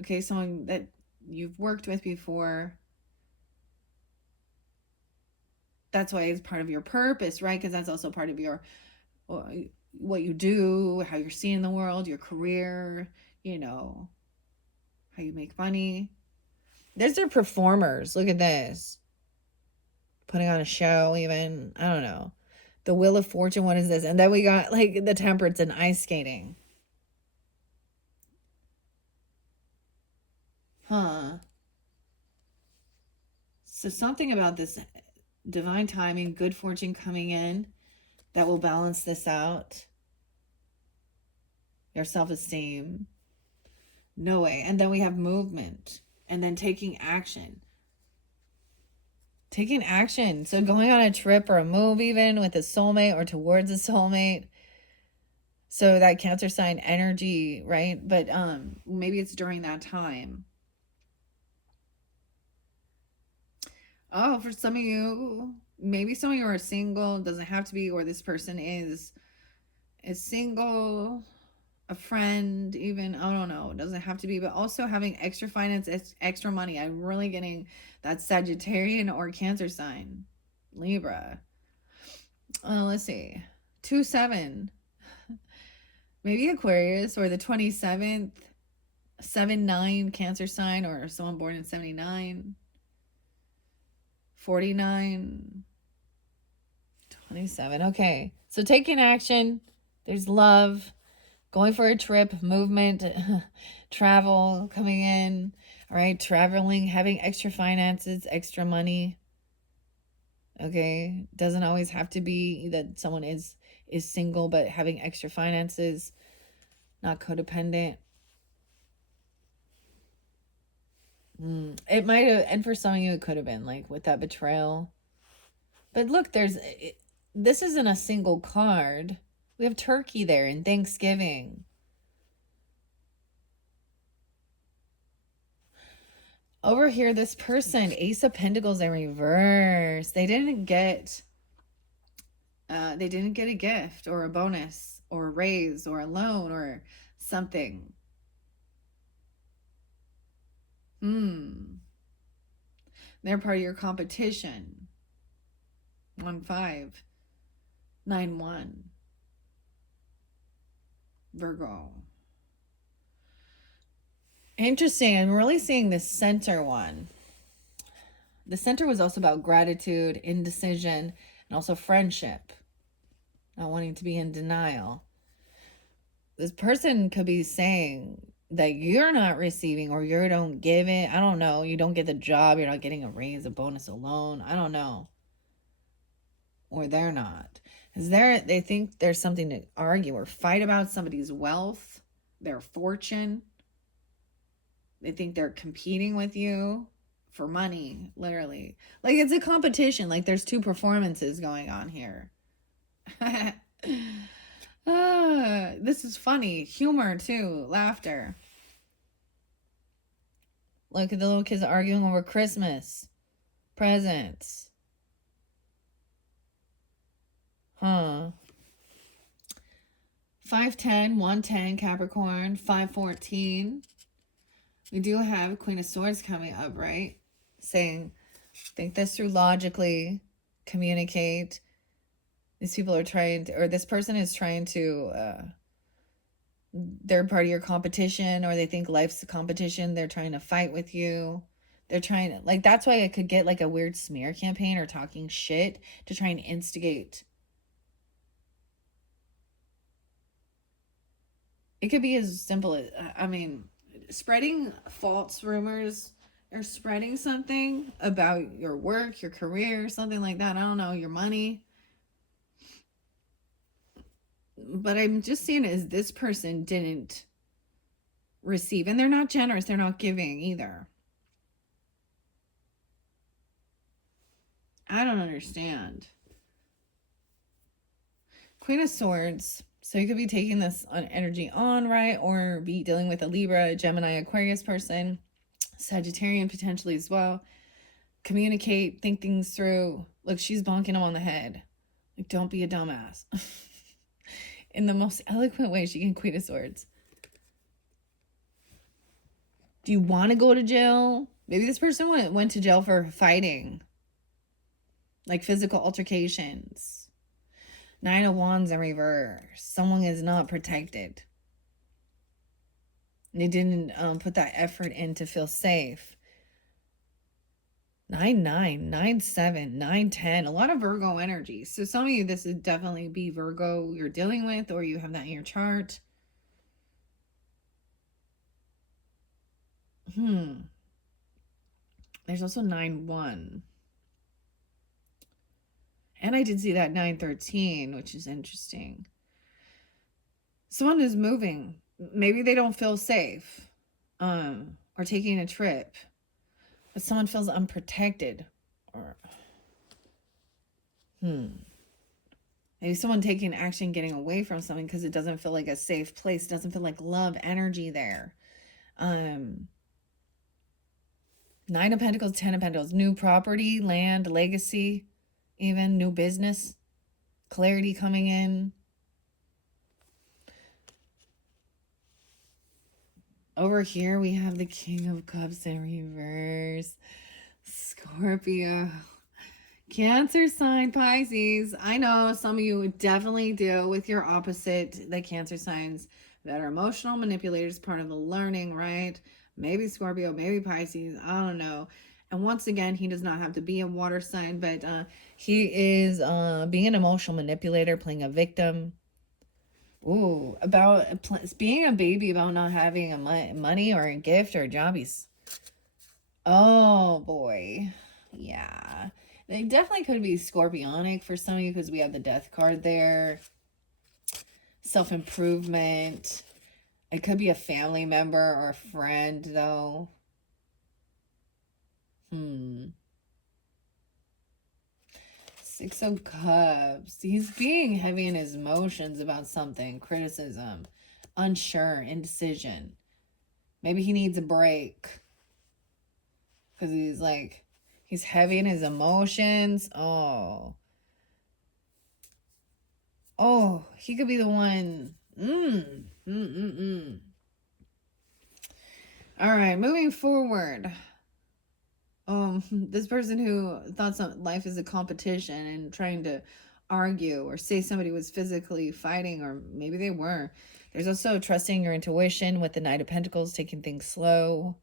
Okay, someone that you've worked with before. That's why it's part of your purpose, right? Because that's also part of your, what you do, how you're seen in the world, your career, you know, how you make money. There's their performers. Look at this. Putting on a show, even. I don't know. The Wheel of Fortune, what is this? And then we got like the Temperance and ice skating. So something about this divine timing, good fortune coming in, that will balance this out. Your self-esteem. No way. And then we have movement. And then taking action. Taking action. So going on a trip or a move even with a soulmate or towards a soulmate. So that Cancer sign energy, right? But maybe it's during that time. Oh, for some of you, maybe some of you are single. It doesn't have to be, or this person is single, a friend, even. I don't know. It doesn't have to be, but also having extra finance, extra money. I'm really getting that Sagittarian or Cancer sign, Libra. Let's see, 2-7. Maybe Aquarius or the 27th, 7-9 Cancer sign, or someone born in 79, 49, 27. Okay. So taking action, there's love, going for a trip, movement, travel coming in. All right. Traveling, having extra finances, extra money. Okay. Doesn't always have to be that someone is single, but having extra finances, not codependent. It might have, and for some of you, it could have been like with that betrayal. But look, this isn't a single card. We have Turkey there and Thanksgiving. Over here, this person, Ace of Pentacles in reverse. They didn't get a gift or a bonus or a raise or a loan or something. They're part of your competition. 1-5, 9-1. Virgo. Interesting. I'm really seeing the center one. The center was also about gratitude, indecision, and also friendship. Not wanting to be in denial. This person could be saying that you're not receiving or you don't give it. I don't know. You don't get the job. You're not getting a raise, a bonus, a loan. I don't know. Or they're not. Because they think there's something to argue or fight about, somebody's wealth, their fortune. They think they're competing with you for money, literally. Like it's a competition. Like there's two performances going on here. This is funny. Humor too. Laughter. Look at the little kids arguing over Christmas presents. 5-10, 1-10 Capricorn, 5-14. We do have Queen of Swords coming up, right? Saying, think this through logically, communicate. These people are trying to, or this person is trying to, they're part of your competition, or they think life's a competition. They're trying to fight with you. They're trying to, like, that's why it could get like a weird smear campaign or talking shit to try and instigate. It could be as simple as, spreading false rumors or spreading something about your work, your career, something like that. I don't know, your money. But I'm just seeing it as this person didn't receive, and they're not generous. They're not giving either. I don't understand. Queen of Swords. So you could be taking this on energy on, right? Or be dealing with a Libra, Gemini, Aquarius person, Sagittarian potentially as well. Communicate, think things through. Look, she's bonking him on the head. Like, don't be a dumbass. In the most eloquent way, she can Queen of Swords. Do you want to go to jail? Maybe this person went to jail for fighting. Like physical altercations. 9 of Wands in reverse. Someone is not protected. They didn't put that effort in to feel safe. 9-9, 9-7, 9-10. A lot of Virgo energy. So some of you, this would definitely be Virgo you're dealing with, or you have that in your chart. There's also 9-1. And I did see that 9-13, which is interesting. Someone is moving. Maybe they don't feel safe, or taking a trip, but someone feels unprotected, or maybe someone taking action, getting away from something because it doesn't feel like a safe place. It doesn't feel like love energy there. 9 of Pentacles, 10 of Pentacles, new property, land, legacy, even new business, clarity coming in. Over here, we have the King of Cups in reverse. Scorpio. Cancer sign Pisces. I know some of you definitely deal with your opposite, the Cancer signs that are emotional manipulators, part of the learning, right? Maybe Scorpio, maybe Pisces, I don't know. And once again, he does not have to be a water sign, but he is being an emotional manipulator, playing a victim. Ooh, about being a baby, about not having a money or a gift or a job. He's, oh boy, yeah. They definitely could be scorpionic for some of you because we have the death card there. Self-improvement. It could be a family member or a friend, though. Six of Cups. He's being heavy in his emotions about something. Criticism. Unsure. Indecision. Maybe he needs a break. Because he's like, he's heavy in his emotions. Oh. Oh, he could be the one. All right, moving forward. This person who thought life is a competition and trying to argue or say somebody was physically fighting, or maybe they were. There's also trusting your intuition with the Knight of Pentacles, taking things slow.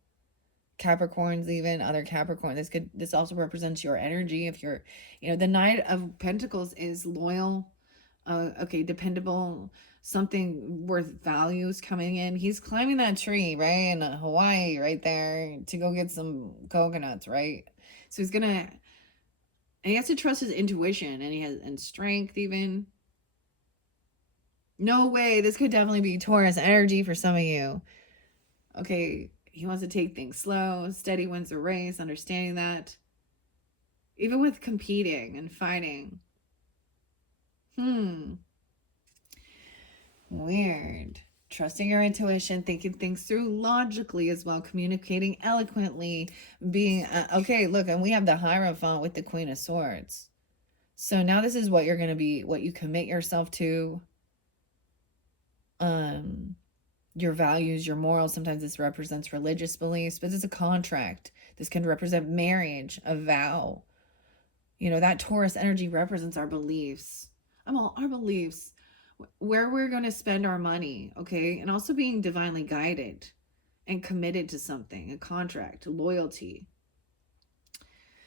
Capricorns, even other Capricorn. This also represents your energy. If you're, the Knight of Pentacles is loyal, okay, dependable, something worth values coming in. He's climbing that tree, right, in Hawaii, right there, to go get some coconuts, right? So he has to trust his intuition, and strength even. No way, this could definitely be Taurus energy for some of you. Okay, he wants to take things slow, steady wins the race, understanding that. Even with competing and fighting. Weird. Trusting your intuition, thinking things through logically as well, communicating eloquently, being okay. Look, and we have the Hierophant with the Queen of Swords. So now this is what you're going to be, what you commit yourself to. Your values, your morals. Sometimes this represents religious beliefs, but it's a contract. This can represent marriage, a vow. That Taurus energy represents our beliefs. Our beliefs, where we're going to spend our money, okay? And also being divinely guided and committed to something, a contract, loyalty.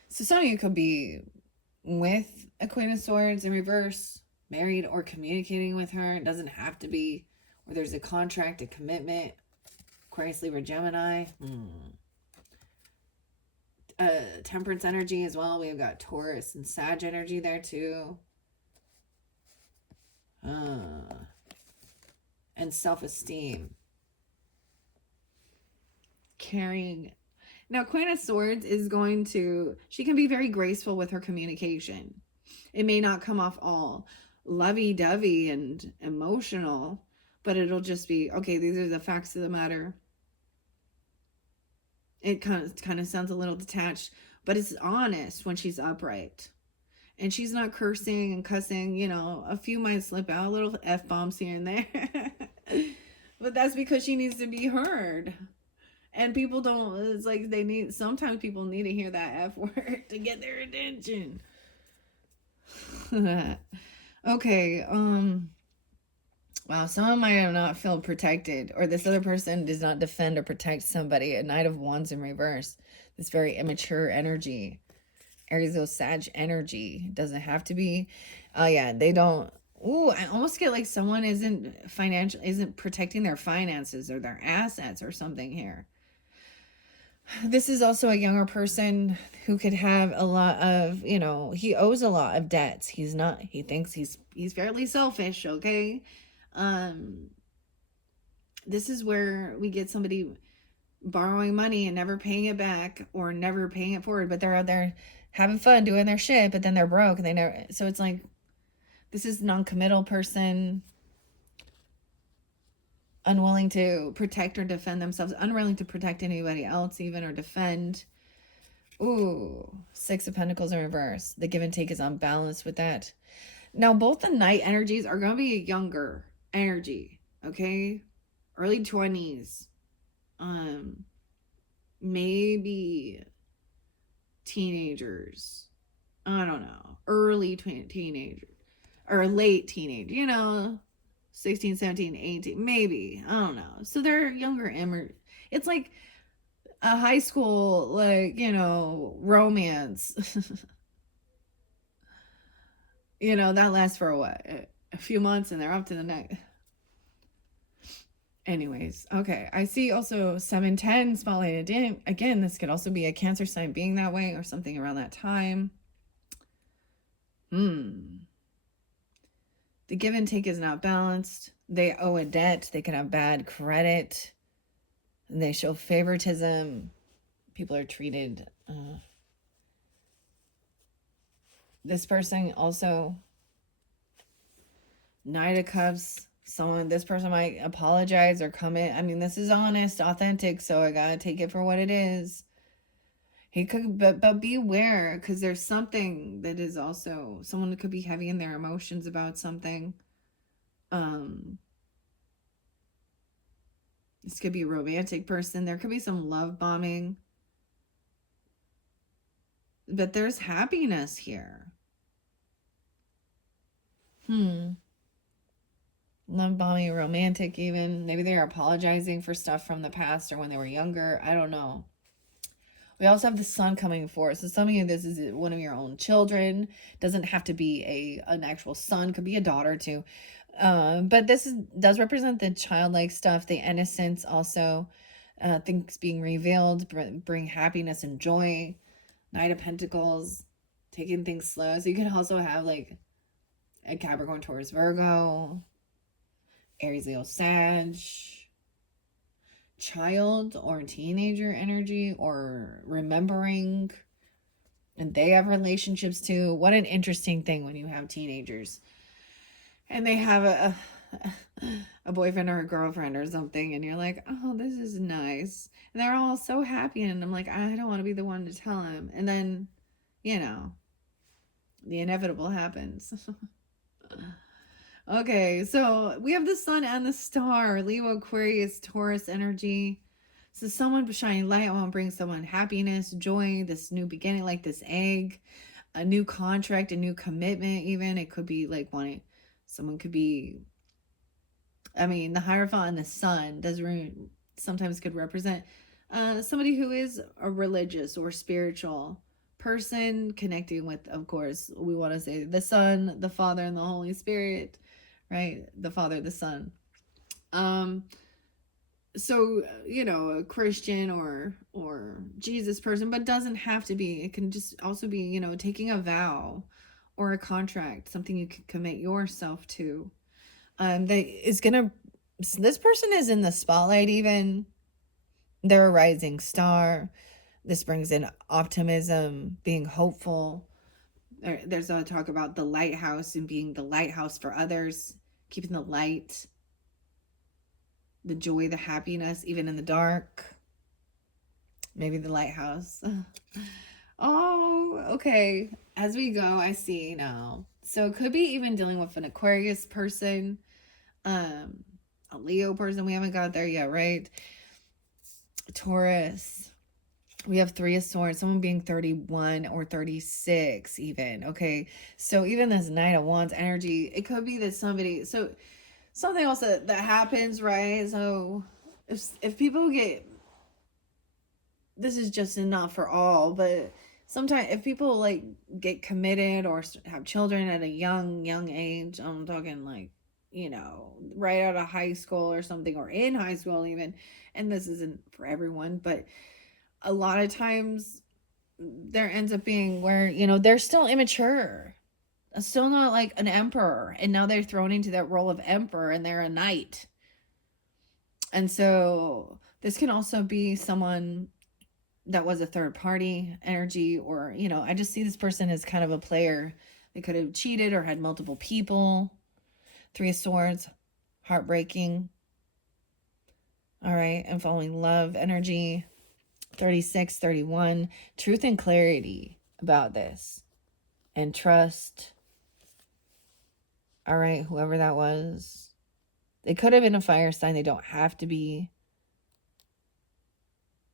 So some of you could be with a Queen of Swords in reverse, married or communicating with her. It doesn't have to be where there's a contract, a commitment. Aquarius, Libra, Gemini. Temperance energy as well. We've got Taurus and Sag energy there too. And self-esteem. Caring. Now, Queen of Swords she can be very graceful with her communication. It may not come off all lovey-dovey and emotional, but it'll just be, okay, these are the facts of the matter. It kind of sounds a little detached, but it's honest when she's upright. And she's not cursing and cussing, a few might slip out, little F-bombs here and there. But that's because she needs to be heard. And people don't, it's like sometimes people need to hear that F word to get their attention. Okay, wow, someone might have not feel protected, or this other person does not defend or protect somebody. A Knight of Wands in reverse. This very immature energy. Aries, Sag energy. Doesn't have to be. Oh yeah, they don't. Ooh, I almost get like someone isn't protecting their finances or their assets or something here. This is also a younger person who could have a lot of, he owes a lot of debts. He thinks he's fairly selfish, okay? This is where we get somebody borrowing money and never paying it back or never paying it forward, but they're out there having fun doing their shit, but then they're broke and they never. So it's like, this is non-committal person, unwilling to protect or defend themselves, unwilling to protect anybody else even or defend. Ooh, Six of Pentacles in reverse. The give and take is unbalanced with that. Now, both the Knight energies are going to be a younger energy, okay? Early 20s. Maybe teenagers. I don't know, early teenager or late teenage, 16, 17, 18, maybe. I don't know. So they're younger. It's like a high school, like, romance. That lasts for what? A few months and they're up to the next. Anyways, okay. I see also 710 spotlighted. Again, this could also be a Cancer sign being that way or something around that time. The give and take is not balanced. They owe a debt. They can have bad credit. They show favoritism. People are treated. This person also, Knight of Cups. This person might apologize or come in. I mean, this is honest, authentic, so I gotta take it for what it is. He could, but beware, because there's something that is also, someone that could be heavy in their emotions about something. This could be a romantic person. There could be some love bombing. But there's happiness here. Love bombing, romantic even. Maybe they're apologizing for stuff from the past or when they were younger. I don't know. We also have the sun coming forth. So some of you, this is one of your own children. Doesn't have to be an actual son. Could be a daughter too. But this does represent the childlike stuff, the innocence also. Things being revealed, bring happiness and joy. Knight of Pentacles, taking things slow. So you can also have like a Capricorn, Taurus, Virgo, Aries, Leo, Sag, child or teenager energy, or remembering, and they have relationships too. What an interesting thing when you have teenagers and they have a boyfriend or a girlfriend or something, and you're like, oh, this is nice, and they're all so happy, and I'm like, I don't want to be the one to tell him, and then the inevitable happens. Okay, so we have the sun and the star, Leo, Aquarius, Taurus energy. So someone shining light on bring someone happiness, joy, this new beginning, like this egg, a new contract, a new commitment. Even it could be like someone could be. I mean, the Hierophant and the sun sometimes could represent somebody who is a religious or spiritual person connecting with, of course, we want to say the Son, the Father, and the Holy Spirit, right? The Father, the Son. So a Christian or Jesus person, but doesn't have to be. It can just also be taking a vow or a contract, something you can commit yourself to. This person is in the spotlight. Even they're a rising star. This brings in optimism, being hopeful. There's a talk about the lighthouse and being the lighthouse for others, keeping the light, the joy, the happiness, even in the dark. Maybe the lighthouse. Oh, okay. As we go, I see now. So it could be even dealing with an Aquarius person, a Leo person. We haven't got there yet, right? Taurus. We have 3 of Swords, someone being 31 or 36 even. Okay, so even this Knight of Wands energy, it could be that something else that happens, right? So if people this is just not for all, but sometimes if people like get committed or have children at a young age, I'm talking like right out of high school or something, or in high school even, and this isn't for everyone, but a lot of times there ends up being where they're still immature, still not like an emperor, and now they're thrown into that role of emperor and they're a knight. And so this can also be someone that was a third party energy, or I just see this person as kind of a player. They could have cheated or had multiple people. 3 of Swords, heartbreaking. All right, and following love energy. 36, 31, truth and clarity about this, and trust. All right, whoever that was, they could have been a fire sign. They don't have to be.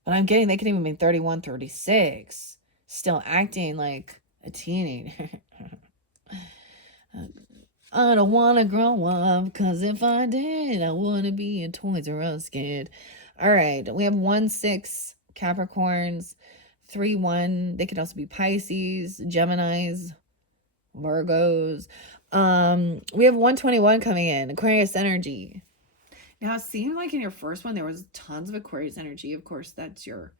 But I'm getting they could even be 31, 36, still acting like a teenager. I don't want to grow up, because if I did, I wouldn't be a Toys R Us kid. All right, we have 1-6 Capricorns, 3-1. They could also be Pisces, Geminis, Virgos. We have 121 coming in, Aquarius energy. Now, it seemed like in your first one, there was tons of Aquarius energy. Of course, that's your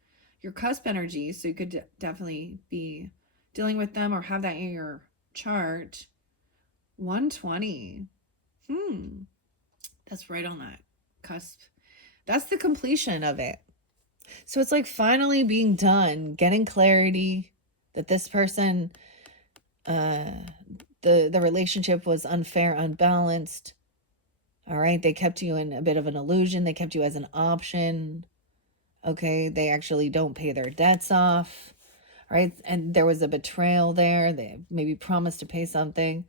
cusp energy, so you could definitely be dealing with them or have that in your chart. 120. That's right on that cusp. That's the completion of it. So it's like finally being done, getting clarity that this person, the relationship was unfair, unbalanced. All right, they kept you in a bit of an illusion. They kept you as an option. Okay, they actually don't pay their debts off. Right, and there was a betrayal there. They maybe promised to pay something.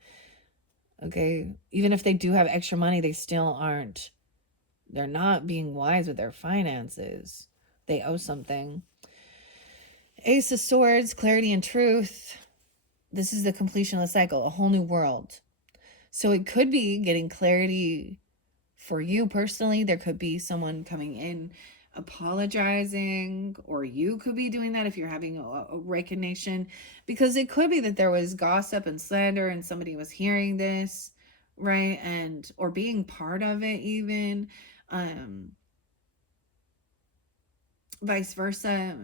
Okay, even if they do have extra money, they still aren't. They're not being wise with their finances. They owe something. Ace of Swords, clarity and truth. This is the completion of the cycle, a whole new world. So it could be getting clarity for you personally. There could be someone coming in apologizing, or you could be doing that if you're having a recognition, because it could be that there was gossip and slander and somebody was hearing this, right? And or being part of it even. Vice versa.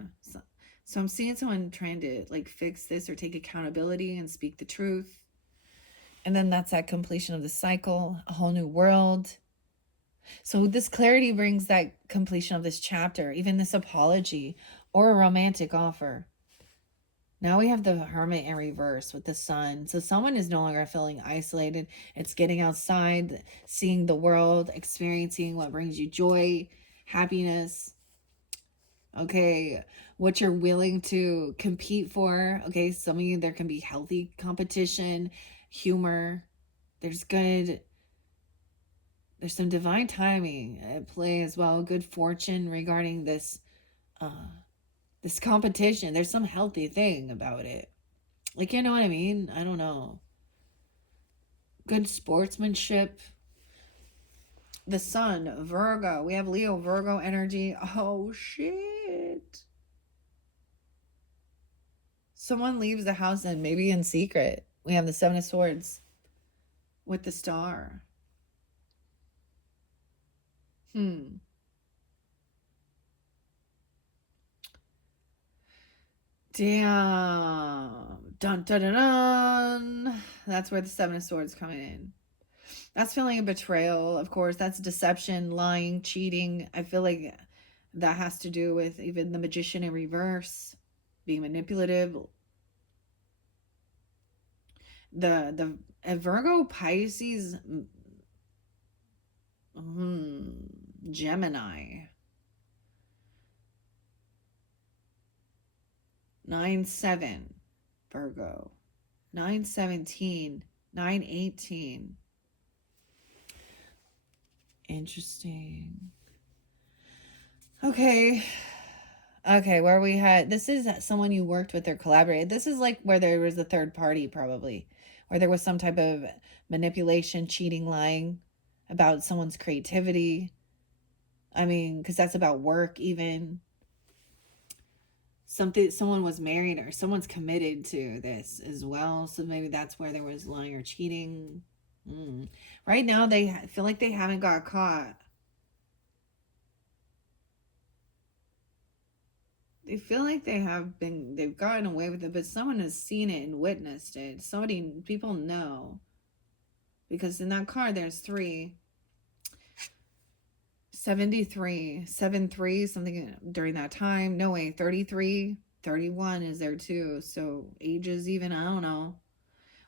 So I'm seeing someone trying to like fix this or take accountability and speak the truth. And then that's that completion of the cycle, a whole new world. So this clarity brings that completion of this chapter, even this apology or a romantic offer. Now we have the Hermit in reverse with the Sun. So someone is no longer feeling isolated. It's getting outside, seeing the world, experiencing what brings you joy, happiness. Okay, what you're willing to compete for. Okay, some of you, there can be healthy competition, humor. There's some divine timing at play as well. Good fortune regarding this this competition. There's some healthy thing about it. Like, you know what I mean? I don't know. Good sportsmanship. The Sun, Virgo. We have Leo, Virgo energy. Oh, shit. Someone leaves the house and maybe in secret. We have the Seven of Swords with the Star. Damn. Dun, dun, dun, dun. That's where the Seven of Swords coming in. That's feeling a betrayal, of course. That's deception, lying, cheating. I feel like that has to do with even the Magician in reverse, being manipulative. The Virgo, Pisces, Gemini. 9-7 Virgo. 9-17. 9-18. Interesting. Okay, where we had, this is someone you worked with or collaborated. This is like where there was a third party, probably, or there was some type of manipulation, cheating, lying about someone's creativity. I mean, because that's about work even. Someone was married or someone's committed to this as well, so maybe that's where there was lying or cheating. Right now they feel like they haven't got caught. They feel like they've gotten away with it, but someone has seen it and witnessed it. People know, because in that card there's 73, 73, something during that time. No way, 33, 31 is there too. So ages even, I don't know.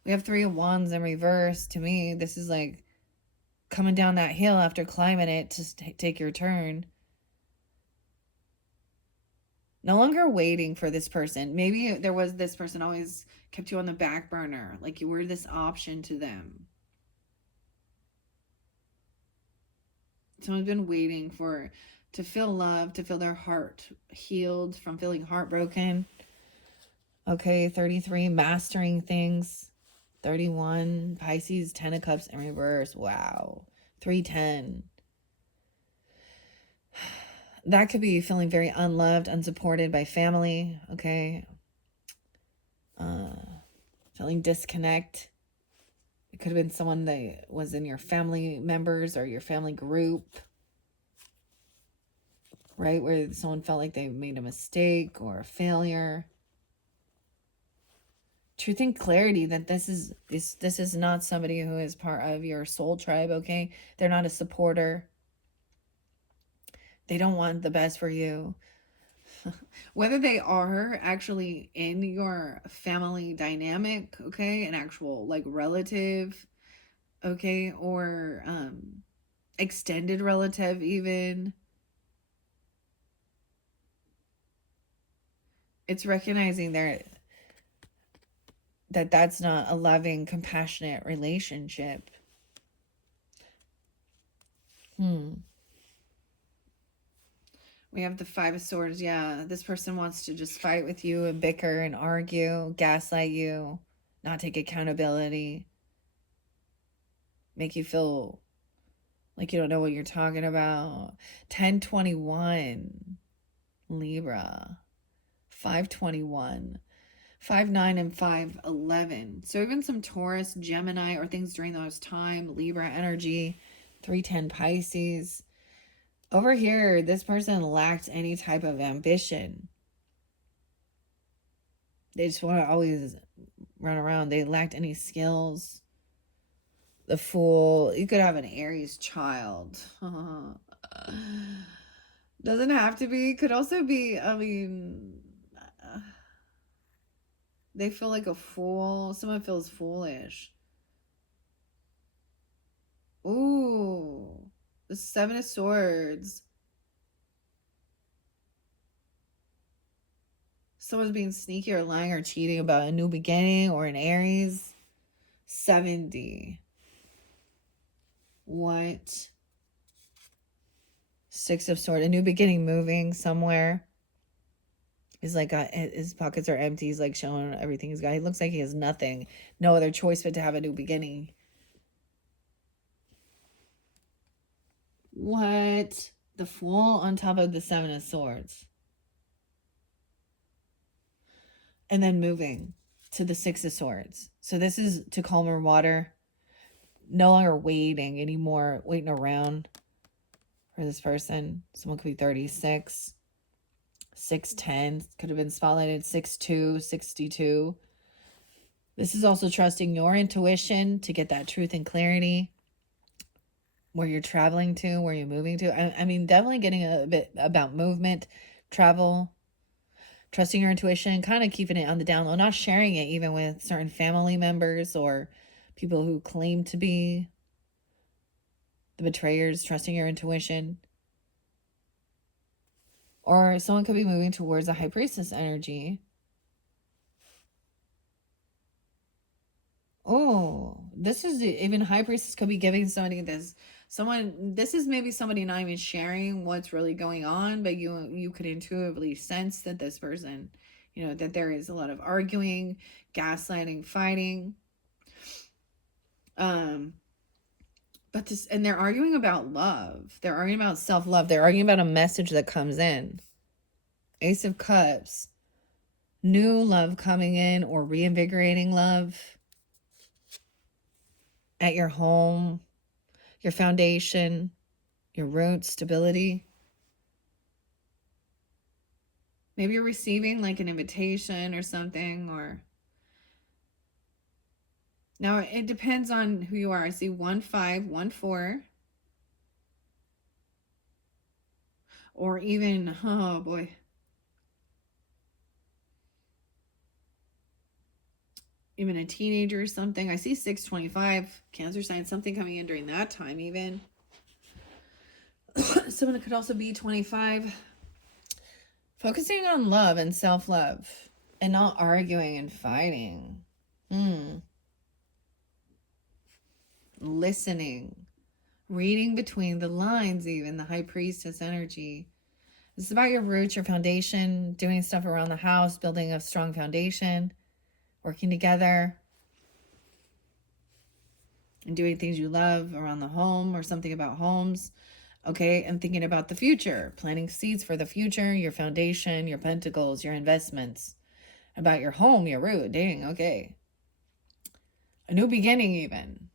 We have 3 of Wands in reverse. To me, this is like coming down that hill after climbing it to take your turn. No longer waiting for this person. Maybe there was this person always kept you on the back burner, like you were this option to them. Someone's been waiting to feel love, to feel their heart healed from feeling heartbroken. Okay, 33, mastering things. 31, Pisces, 10 of Cups in reverse. Wow. 310. That could be feeling very unloved, unsupported by family. Okay. Feeling disconnect. It could have been someone that was in your family members or your family group, right? Where someone felt like they made a mistake or a failure. Truth and clarity that this is not somebody who is part of your soul tribe, okay? They're not a supporter. They don't want the best for you. Whether they are actually in your family dynamic, okay, an actual like relative, okay, or extended relative even, it's recognizing that that's not a loving, compassionate relationship. We have the Five of Swords. Yeah, this person wants to just fight with you and bicker and argue, gaslight you, not take accountability, make you feel like you don't know what you're talking about. 1021, Libra. 521. 5-9 and 5-11. So even some Taurus, Gemini, or things during those time, Libra energy, 310 Pisces. Over here, this person lacked any type of ambition. They just want to always run around. They lacked any skills. The Fool. You could have an Aries child. Doesn't have to be. Could also be, I mean, they feel like a fool. Someone feels foolish. Ooh, the Seven of Swords. Someone's being sneaky or lying or cheating about a new beginning or an Aries. 70. What? Six of Swords. A new beginning, moving somewhere. He's like, his pockets are empty. He's like showing everything he's got. He looks like he has nothing. No other choice but to have a new beginning. What? The Fool on top of the Seven of Swords. And then moving to the Six of Swords. So this is to calmer water. No longer waiting anymore, waiting around for this person. Someone could be 36. 6'10", could have been spotlighted. 6'2", 62. This is also trusting your intuition to get that truth and clarity. Where you're traveling to, where you're moving to. I mean, definitely getting a bit about movement, travel, trusting your intuition, kind of keeping it on the down low, not sharing it even with certain family members or people who claim to be the betrayers, trusting your intuition. Or someone could be moving towards a High Priestess energy. Oh, this is even High Priestess could be giving somebody this. This is maybe somebody not even sharing what's really going on, but you could intuitively sense that this person, that there is a lot of arguing, gaslighting, fighting. But and they're arguing about love. They're arguing about self-love. They're arguing about a message that comes in. Ace of Cups. New love coming in or reinvigorating love at your home, your foundation, your roots, stability. Maybe you're receiving like an invitation or something, or now it depends on who you are. I see 1514, or even, oh boy, even a teenager or something. I see 625, Cancer sign, something coming in during that time even. Someone could also be 25. Focusing on love and self-love and not arguing and fighting. Listening. Reading between the lines even, the High Priestess energy. It's about your roots, your foundation, doing stuff around the house, building a strong foundation, working together, and doing things you love around the home or something about homes. Okay, and thinking about the future, planting seeds for the future, your foundation, your pentacles, your investments, about your home, your root. Dang, okay. A new beginning, even.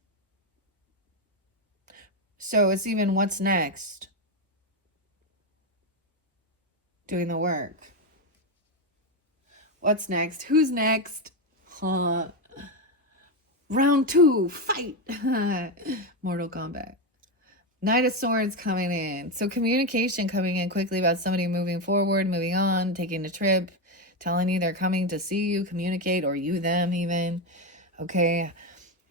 So it's even what's next. Doing the work. What's next? Who's next? Round 2, fight. Mortal Kombat. Knight of Swords coming in. So communication coming in quickly about somebody moving forward, moving on, taking a trip, telling you they're coming to see you, communicate, or you them even. Okay.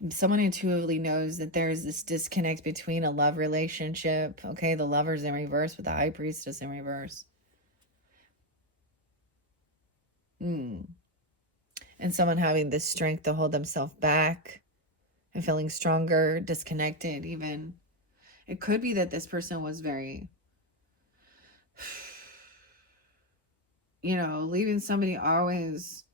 Someone intuitively knows that there's this disconnect between a love relationship. Okay. The Lover's in reverse with the High Priestess in reverse. And someone having this strength to hold themselves back and feeling stronger, disconnected even. It could be that this person was very, leaving somebody always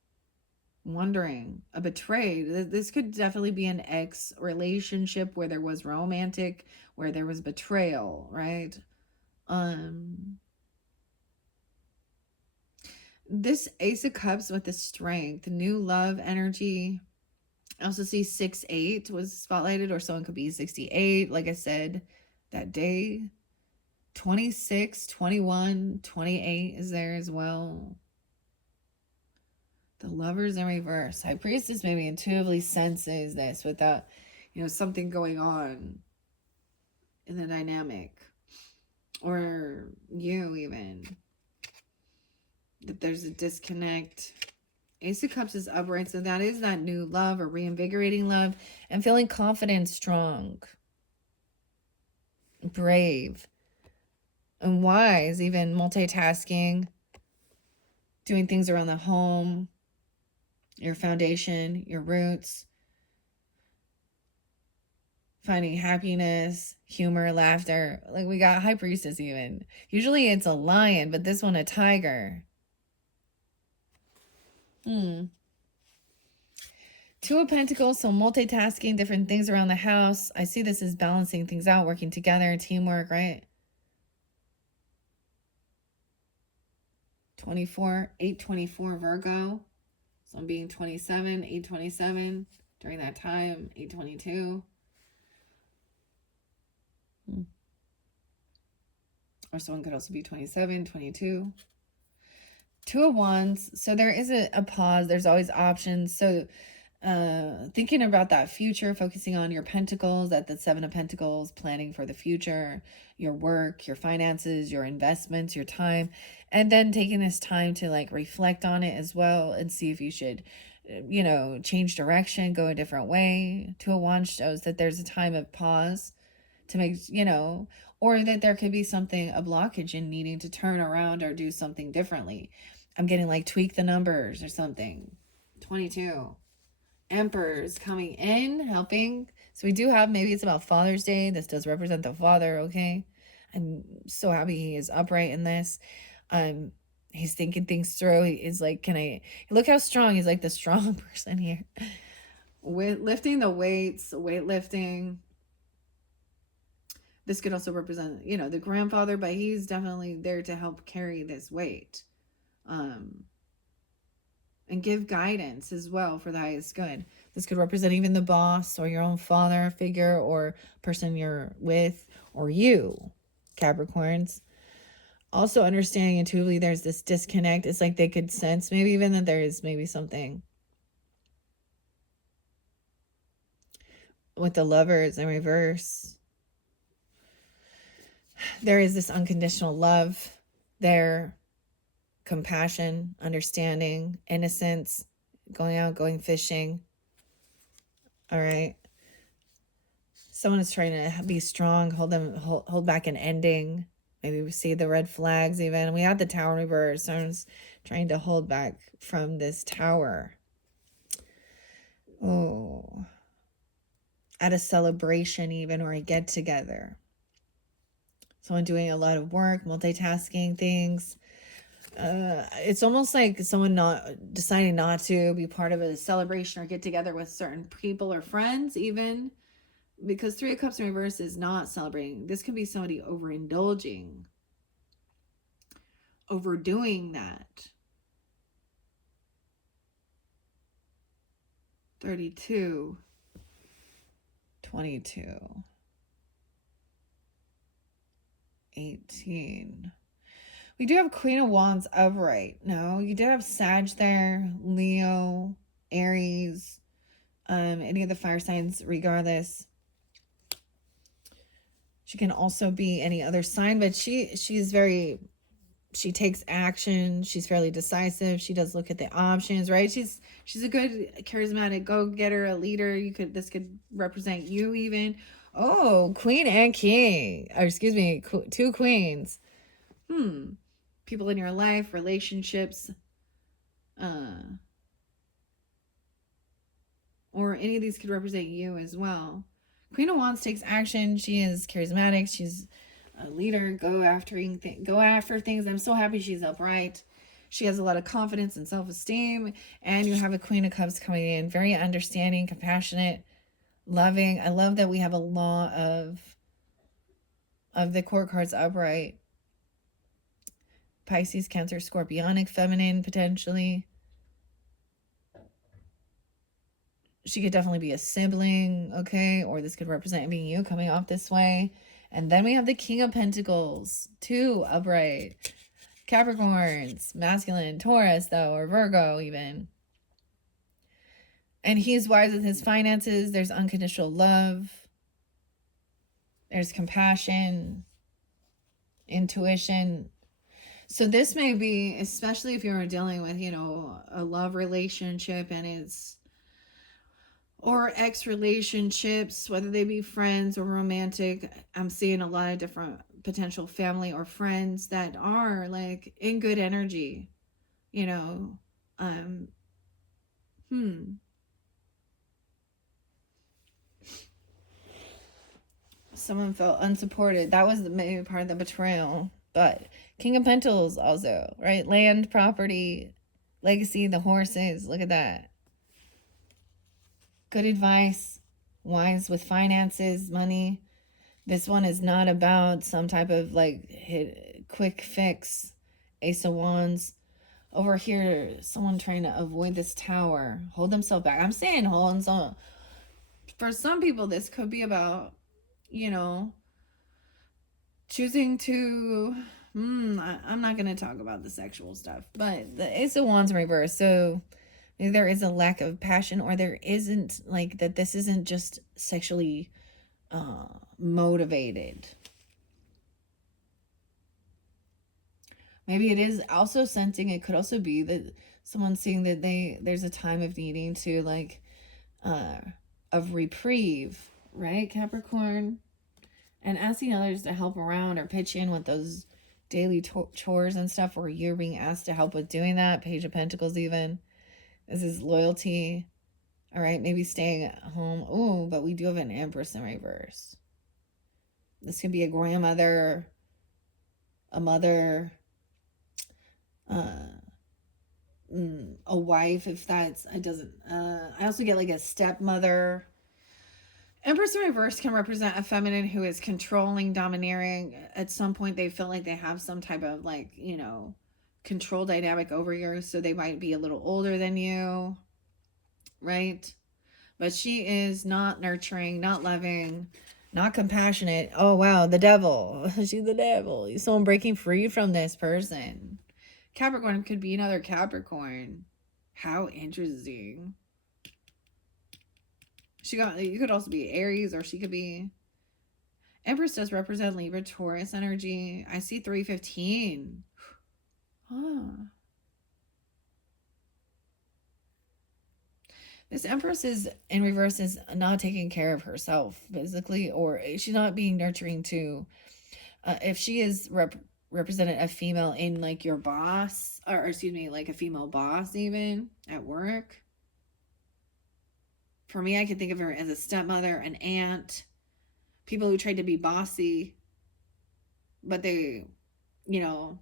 wondering, a betrayed. This could definitely be an ex relationship where there was romantic, where there was betrayal, right? This Ace of Cups with the strength, new love energy. I also see 6-8 was spotlighted, or someone could be 68, like I said, that day. 26, 21, 28 is there as well. The Lovers in reverse. High Priestess maybe intuitively senses this without, something going on in the dynamic. Or you even. That there's a disconnect. Ace of Cups is upright, so that is that new love or reinvigorating love and feeling confident, strong, brave, and wise, even multitasking, doing things around the home, your foundation, your roots, finding happiness, humor, laughter. Like we got High Priestess even. Usually it's a lion, but this one a tiger. Two of Pentacles, so multitasking, different things around the house. I see this as balancing things out, working together, teamwork, right? 24, 824 Virgo. So I'm being 27, 827 during that time, 822. Or someone could also be 27, 22. Two of Wands. So there is a pause. There's always options. So thinking about that future, focusing on your pentacles, at the Seven of Pentacles, planning for the future, your work, your finances, your investments, your time, and then taking this time to like reflect on it as well and see if you should, change direction, go a different way. Two of Wands shows that there's a time of pause to make, or that there could be something, a blockage in needing to turn around or do something differently. I'm getting like tweak the numbers or something. 22. Emperors coming in, helping. So we do have, maybe it's about Father's Day. This does represent the father, okay? I'm so happy he is upright in this. He's thinking things through. He is like, look how strong. He's like the strong person here. With lifting the weights, weightlifting. This could also represent, the grandfather, but he's definitely there to help carry this weight. And give guidance as well for the highest good. This could represent even the boss or your own father figure or person you're with, or you, Capricorns. Also understanding intuitively there's this disconnect. It's like they could sense maybe even that there is maybe something with the Lovers in reverse. There is this unconditional love there, compassion, understanding, innocence, going out, going fishing. All right. Someone is trying to be strong, hold back an ending. Maybe we see the red flags even. We have the Tower reverse. Someone's trying to hold back from this Tower. Oh. At a celebration even, or a get together. someone doing a lot of work, multitasking things. It's almost like someone not deciding not to be part of a celebration or get together with certain people or friends, even because Three of Cups in reverse is not celebrating. This could be somebody overindulging, overdoing that. 32, 22, 18. We do have Queen of Wands upright. No, you did have Sag there, Leo, Aries, any of the fire signs, regardless. She can also be any other sign, but she takes action. She's fairly decisive. She does look at the options, right? She's a good charismatic go-getter, a leader. This could represent you even. Oh, queen and king. Or excuse me, two queens. People in your life, relationships, or any of these could represent you as well. Queen of Wands takes action. She is charismatic. She's a leader. Go after things. I'm so happy she's upright. She has a lot of confidence and self-esteem. And you have a Queen of Cups coming in. Very understanding, compassionate, loving. I love that we have a lot of the court cards upright. Pisces, Cancer, Scorpionic, feminine, potentially. She could definitely be a sibling, okay? Or this could represent being you coming off this way. And then we have the King of Pentacles, 2 upright. Capricorns, masculine, Taurus, though, or Virgo even. And he's wise with his finances. There's unconditional love. There's compassion, intuition. So this may be, especially if you're dealing with, a love relationship and it's, or ex relationships, whether they be friends or romantic. I'm seeing a lot of different potential family or friends that are like in good energy, Someone felt unsupported. That was maybe part of the betrayal. But King of Pentacles also, right? Land, property, legacy, the horses. Look at that. Good advice, wise with finances, money. This one is not about some type of quick fix. Ace of Wands. Over here, someone trying to avoid this tower, hold themselves back. I'm saying hold on. For some people, this could be about, choosing to, I'm not going to talk about the sexual stuff, but the Ace of Wands in reverse. So maybe there is a lack of passion, or there isn't, that this isn't just sexually motivated. Maybe it is also sensing, it could also be that someone's seeing that there's a time of needing to of reprieve, right, Capricorn? And asking others to help around or pitch in with those daily chores and stuff, where you're being asked to help with doing that. Page of Pentacles even. This is loyalty. All right, maybe staying at home. Oh, but we do have an Empress in reverse. This could be a grandmother, a mother, a wife, if that's, it doesn't, I also get a stepmother. Empress in reverse can represent a feminine who is controlling, domineering. At some point, they feel like they have some type of control dynamic over you. So they might be a little older than you, right? But she is not nurturing, not loving, not compassionate. Oh, wow, the devil. She's the devil. So I'm breaking free from this person. Capricorn could be another Capricorn. How interesting. You could also be Aries, or she could be. Empress does represent Libra, Taurus energy. I see 315. This Empress is in reverse, is not taking care of herself physically, or she's not being nurturing to. If she is represented a female in your boss, or excuse me, a female boss even at work. For me, I can think of her as a stepmother, an aunt, people who tried to be bossy. but they, you know,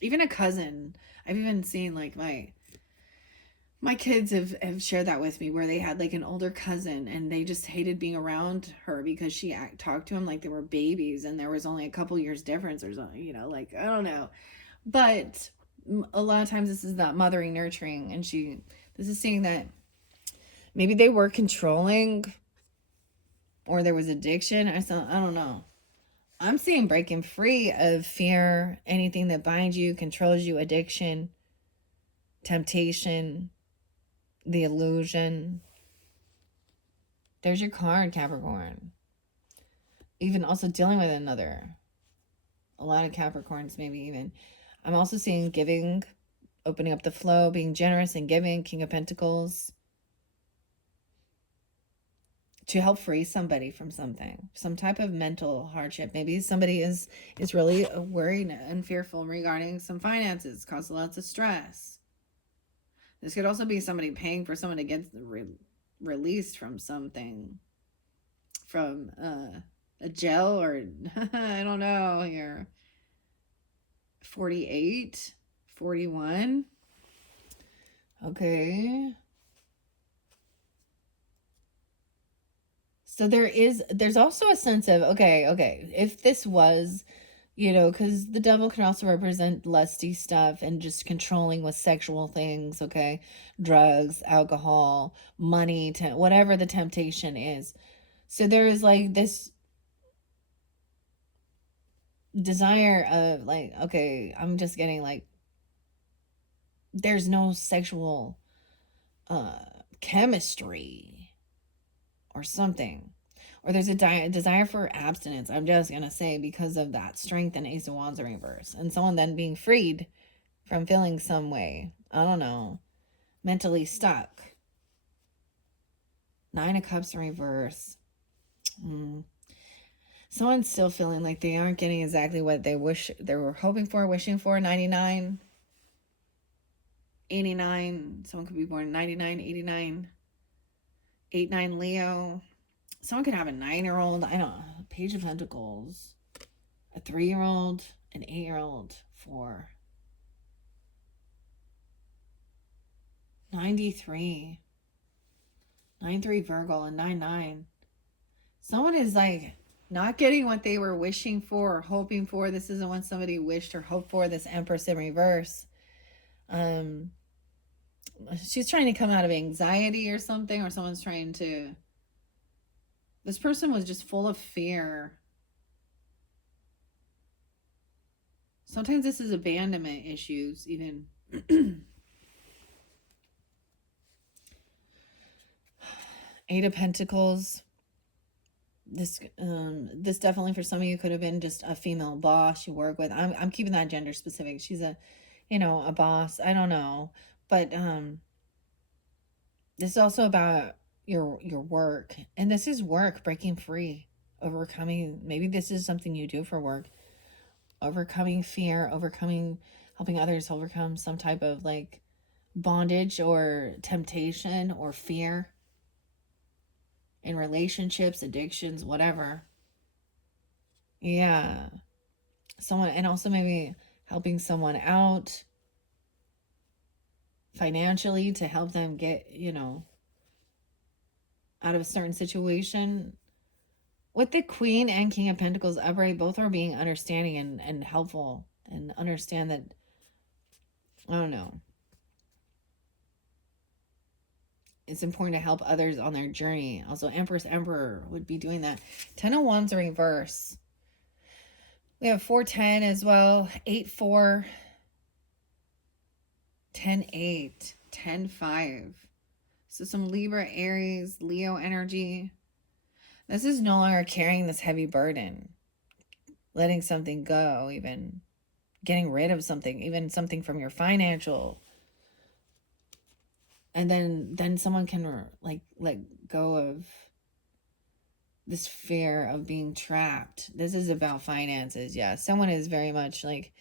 even a cousin. I've even seen like my kids have shared that with me, where they had like an older cousin and they just hated being around her because she talked to them like they were babies, and there was only a couple years difference or something, you know, like I don't know. But a lot of times this is that mothering, nurturing, and this is saying that maybe they were controlling, or there was addiction or something. I don't know. I'm seeing breaking free of fear, anything that binds you, controls you, addiction, temptation, the illusion. There's your card, Capricorn. Even also dealing with another. A lot of Capricorns, maybe even. I'm also seeing giving, opening up the flow, being generous and giving, King of Pentacles, to help free somebody from something, some type of mental hardship. Maybe somebody is really worried and fearful regarding some finances, cause lots of stress. This could also be somebody paying for someone to get released from something, from a jail, or I don't know here. 48, 41. Okay. So there's also a sense of, okay, if this was, because the devil can also represent lusty stuff and just controlling with sexual things, okay? Drugs, alcohol, money, whatever the temptation is. So there is like this desire of like, okay, I'm just getting like, there's no sexual chemistry or something. Or there's a desire for abstinence, I'm just going to say, because of that strength and Ace of Wands in reverse. And someone then being freed from feeling some way, I don't know, mentally stuck. Nine of Cups in reverse. Someone's still feeling like they aren't getting exactly what they were hoping for, wishing for. 99, 89. Someone could be born 99, 89. 8-9 Leo. Someone could have a 9-year-old. I don't know. Page of Pentacles. A 3-year-old. An 8-year-old. 4. 93. 9-3 Virgo and 9-9. Someone is like not getting what they were wishing for or hoping for. This isn't what somebody wished or hoped for. This Empress in reverse. She's trying to come out of anxiety or something, or someone's trying to. This person was just full of fear. Sometimes this is abandonment issues, even. Eight of Pentacles. This definitely for some of you could have been just a female boss you work with. I'm keeping that gender specific. She's a boss. I don't know, but this is also about your work, and this is work, breaking free, overcoming. Maybe this is something you do for work, overcoming fear, helping others overcome some type of like bondage or temptation or fear in relationships, addictions, whatever. Yeah. Someone, and also maybe helping someone out financially to help them get, out of a certain situation. With the Queen and King of Pentacles upright, both are being understanding and helpful, and understand that, I don't know, it's important to help others on their journey. Also, Empress, Emperor would be doing that. 10 of Wands in reverse. We have 4-10 as well. 8-4. 10-8. 10-5. So some Libra, Aries, Leo energy. This is no longer carrying this heavy burden. Letting something go, even getting rid of something, even something from your financial. And then someone can like let go of this fear of being trapped. This is about finances. Yeah, someone is very much like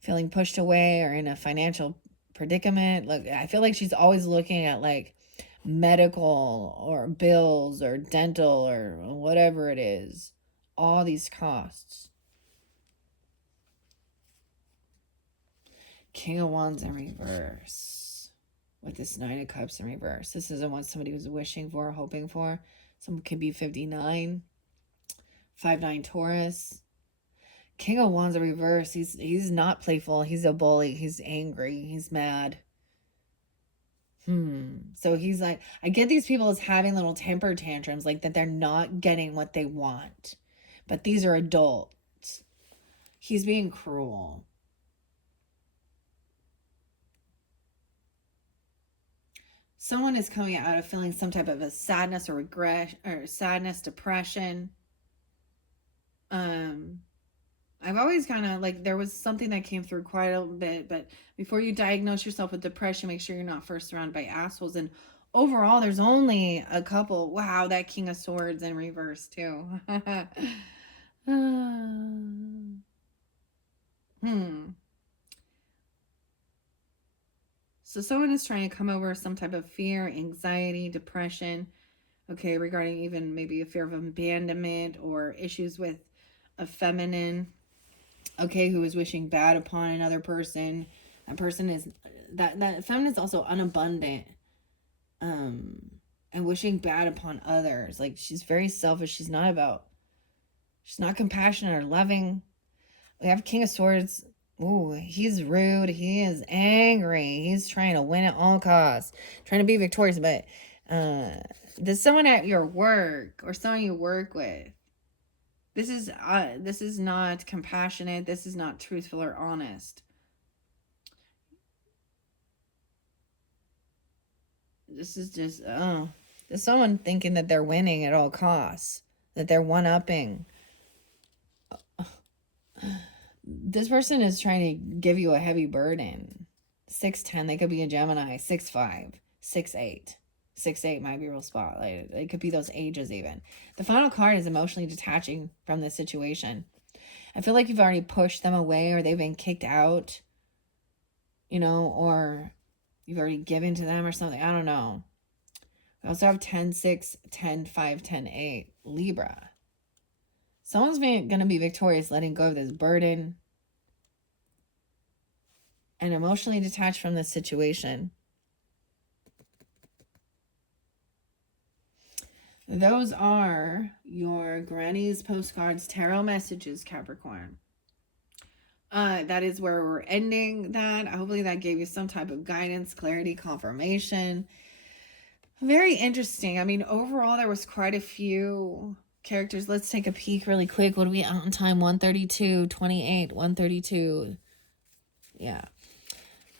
feeling pushed away or in a financial predicament. Look, I feel like she's always looking at like medical or bills or dental or whatever it is, all these costs. King of Wands in reverse. With this Nine of Cups in reverse. This isn't what somebody was wishing for, hoping for. Someone could be 59. 5-9 Taurus. King of Wands in reverse. He's not playful. He's a bully. He's angry. He's mad. So he's like, I get these people as having little temper tantrums, like that they're not getting what they want. But these are adults. He's being cruel. Someone is coming out of feeling some type of a sadness or regret, or sadness, depression. I've always kind of like, there was something that came through quite a bit, but before you diagnose yourself with depression, make sure you're not first surrounded by assholes. And overall, there's only a couple. Wow, that King of Swords in reverse too. So someone is trying to come over some type of fear, anxiety, depression, okay, regarding even maybe a fear of abandonment or issues with a feminine, okay, who is wishing bad upon another person. That person is, that feminine is also unabundant, and wishing bad upon others. Like, she's very selfish. She's not compassionate or loving. We have King of Swords. Ooh, he's rude. He is angry. He's trying to win at all costs, trying to be victorious. But there's someone at your work or someone you work with. This is not compassionate. This is not truthful or honest. This is just, there's someone thinking that they're winning at all costs, that they're one-upping. This person is trying to give you a heavy burden. 6'10", they could be a Gemini. 6'5", 6'8". 6'8" might be a real spotlight. It could be those ages even. The final card is emotionally detaching from this situation. I feel like you've already pushed them away, or they've been kicked out, you know, or you've already given to them or something. I don't know. We also have 10-6, 10-5, 10-8, Libra. Someone's going to be victorious, letting go of this burden and emotionally detached from this situation. Those are your Granny's Postcards Tarot messages, Capricorn. That is where we're ending that. Hopefully that gave you some type of guidance, clarity, confirmation. Very interesting. I mean, overall, there was quite a few characters. Let's take a peek really quick. What are we out on time? 1:32, 28, 1:32. Yeah.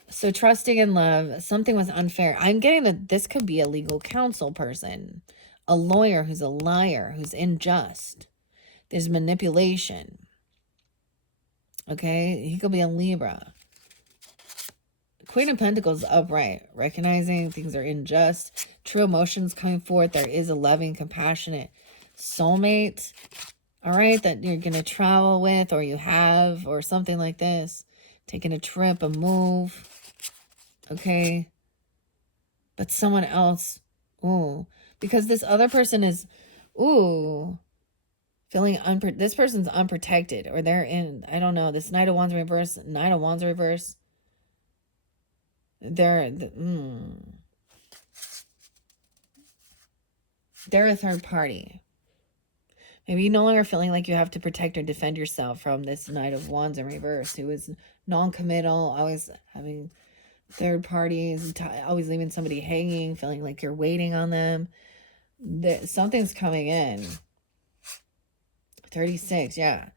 So trusting in love, something was unfair. I'm getting that this could be a legal counsel person, a lawyer who's a liar, who's unjust. There's manipulation. Okay, he could be a Libra. Queen of Pentacles upright, recognizing things are unjust. True emotions coming forth. There is a loving, compassionate soulmate, all right, that you're going to travel with, or you have, or something like this. Taking a trip, a move, okay? But someone else, ooh, because this other person is, ooh, feeling, this person's unprotected, or they're in, I don't know, this Knight of Wands reverse, Knight of Wands reverse. They're a third party. Maybe you no longer feeling like you have to protect or defend yourself from this Knight of Wands in reverse, who is non-committal, always having third parties, always leaving somebody hanging, feeling like you're waiting on them. Something's coming in. 36, yeah.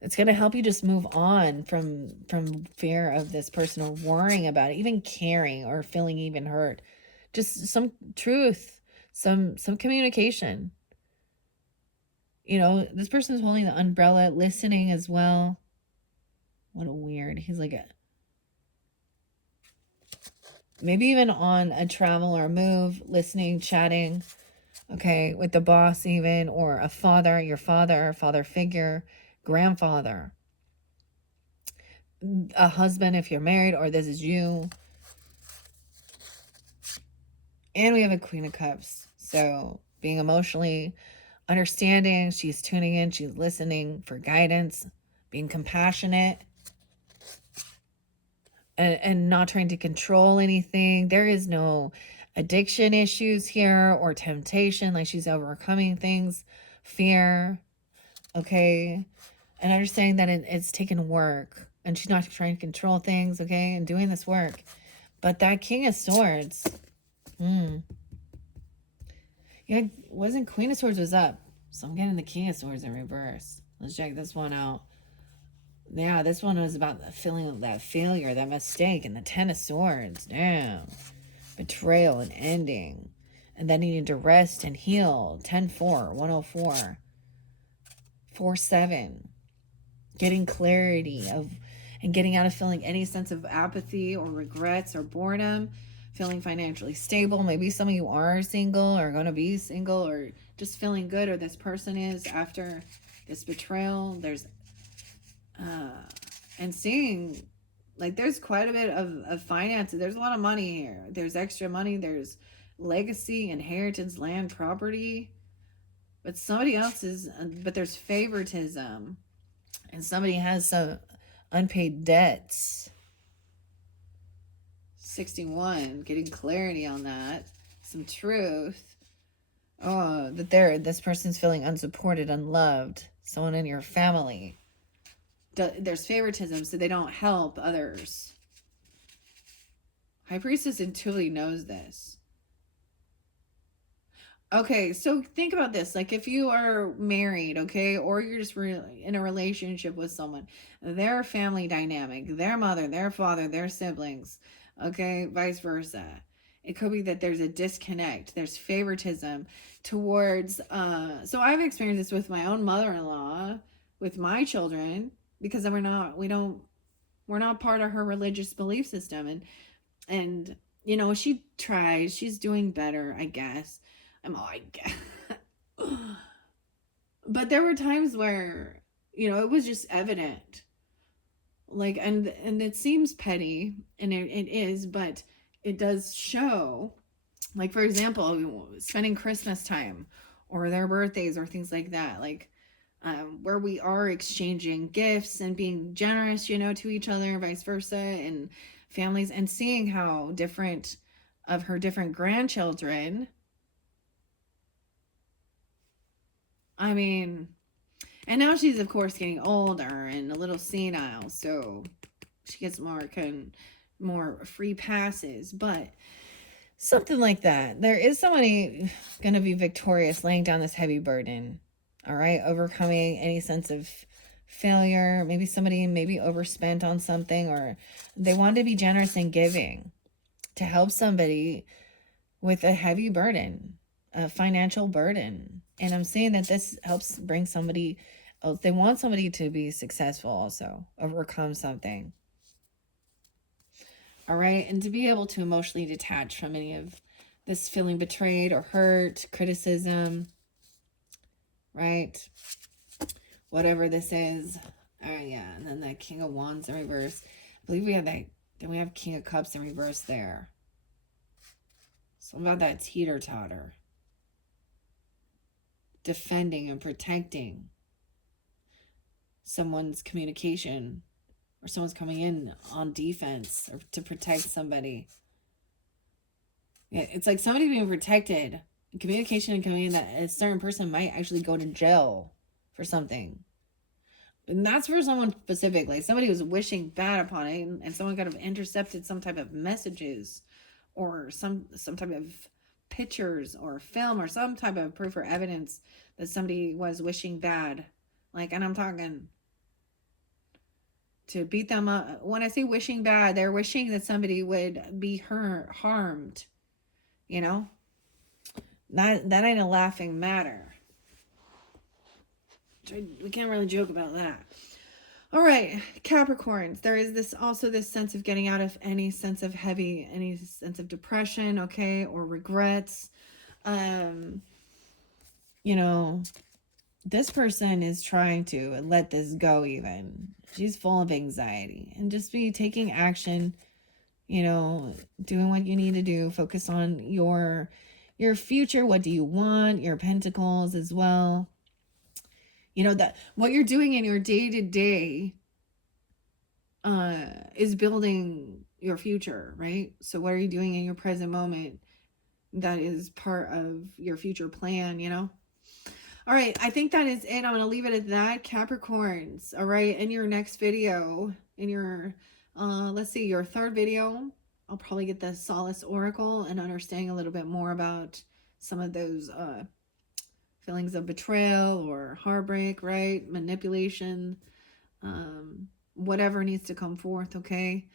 It's going to help you just move on from fear of this person, or worrying about it, even caring or feeling even hurt. Just some truth, some communication. You know, this person's holding the umbrella, listening as well. What a weird. He's like maybe even on a travel or move, listening, chatting, okay, with the boss even, or a father, your father figure, grandfather, a husband if you're married, or this is you. And we have a Queen of Cups. So being emotionally understanding, she's tuning in, she's listening for guidance, being compassionate. and not trying to control anything. There is no addiction issues here or temptation, like she's overcoming things, fear, okay? And understanding that it's taken work and she's not trying to control things, okay? And doing this work. But that King of Swords, yeah, wasn't Queen of Swords was up. So I'm getting the King of Swords in reverse. Let's check this one out. Yeah, this one was about the feeling of that failure, that mistake, and the Ten of Swords. Damn. Betrayal and ending. And then needing to rest and heal. 10-4, 104. 4-7. Getting clarity of and getting out of feeling any sense of apathy or regrets or boredom. Feeling financially stable. Maybe some of you are single or going to be single or just feeling good, or this person is after this betrayal. There's and seeing like there's quite a bit of finances. There's a lot of money here. There's extra money. There's legacy, inheritance, land, property. But somebody else's, but there's favoritism. And somebody has some unpaid debts. 61, getting clarity on that. Some truth. Oh, that this person's feeling unsupported, unloved. Someone in your family. There's favoritism, so they don't help others. High Priestess intuitively knows this. Okay, so think about this. Like if you are married, okay, or you're just in a relationship with someone, their family dynamic, their mother, their father, their siblings, okay, vice versa. It could be that there's a disconnect. There's favoritism towards, so I've experienced this with my own mother-in-law, with my children, because we're not part of her religious belief system. And you know, she tries, she's doing better, I guess. I'm all, I guess. But there were times where, you know, it was just evident. Like, and it seems petty, and it is, but it does show. Like, for example, spending Christmas time or their birthdays or things like that. Like, where we are exchanging gifts and being generous, you know, to each other, vice versa, and families, and seeing how different of her different grandchildren. I mean, and now she's of course getting older and a little senile, so she gets more free passes, but something like that. There is somebody going to be victorious laying down this heavy burden. All right, overcoming any sense of failure. Maybe somebody overspent on something, or they want to be generous and giving to help somebody with a heavy burden, a financial burden. And I'm saying that this helps bring somebody else. They want somebody to be successful also, overcome something. All right, and to be able to emotionally detach from any of this feeling betrayed or hurt, criticism, right? Whatever this is. Oh yeah, and then the King of Wands in reverse. I believe we have that. Then we have King of Cups in reverse there. So about that teeter-totter. Defending and protecting someone's communication, or someone's coming in on defense or to protect somebody. Yeah, it's like somebody being protected. Communication and coming in that a certain person might actually go to jail for something. And that's for someone specific. Like somebody was wishing bad upon it, and someone could have intercepted some type of messages or some type of pictures or film or some type of proof or evidence that somebody was wishing bad. Like, and I'm talking to beat them up. When I say wishing bad, they're wishing that somebody would be harmed, you know? That ain't a laughing matter. We can't really joke about that. All right, Capricorns, there is this sense of getting out of any sense of depression, okay, or regrets. You know, this person is trying to let this go even. She's full of anxiety, and just be taking action, you know, doing what you need to do, focus on your future. What do you want? Your pentacles as well. You know, that what you're doing in your day-to-day is building your future, right? So what are you doing in your present moment that is part of your future plan, you know? All right, I think that is it. I'm going to leave it at that. Capricorns, all right, in your next video, in your, let's see, your third video, I'll probably get the Solace Oracle and understanding a little bit more about some of those feelings of betrayal or heartbreak, right? Manipulation, whatever needs to come forth, okay?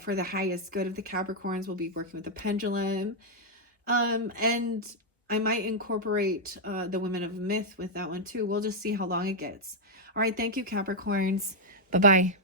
For the highest good of the Capricorns, we'll be working with the pendulum. And I might incorporate the women of myth with that one too. We'll just see how long it gets. All right, thank you, Capricorns. Bye bye.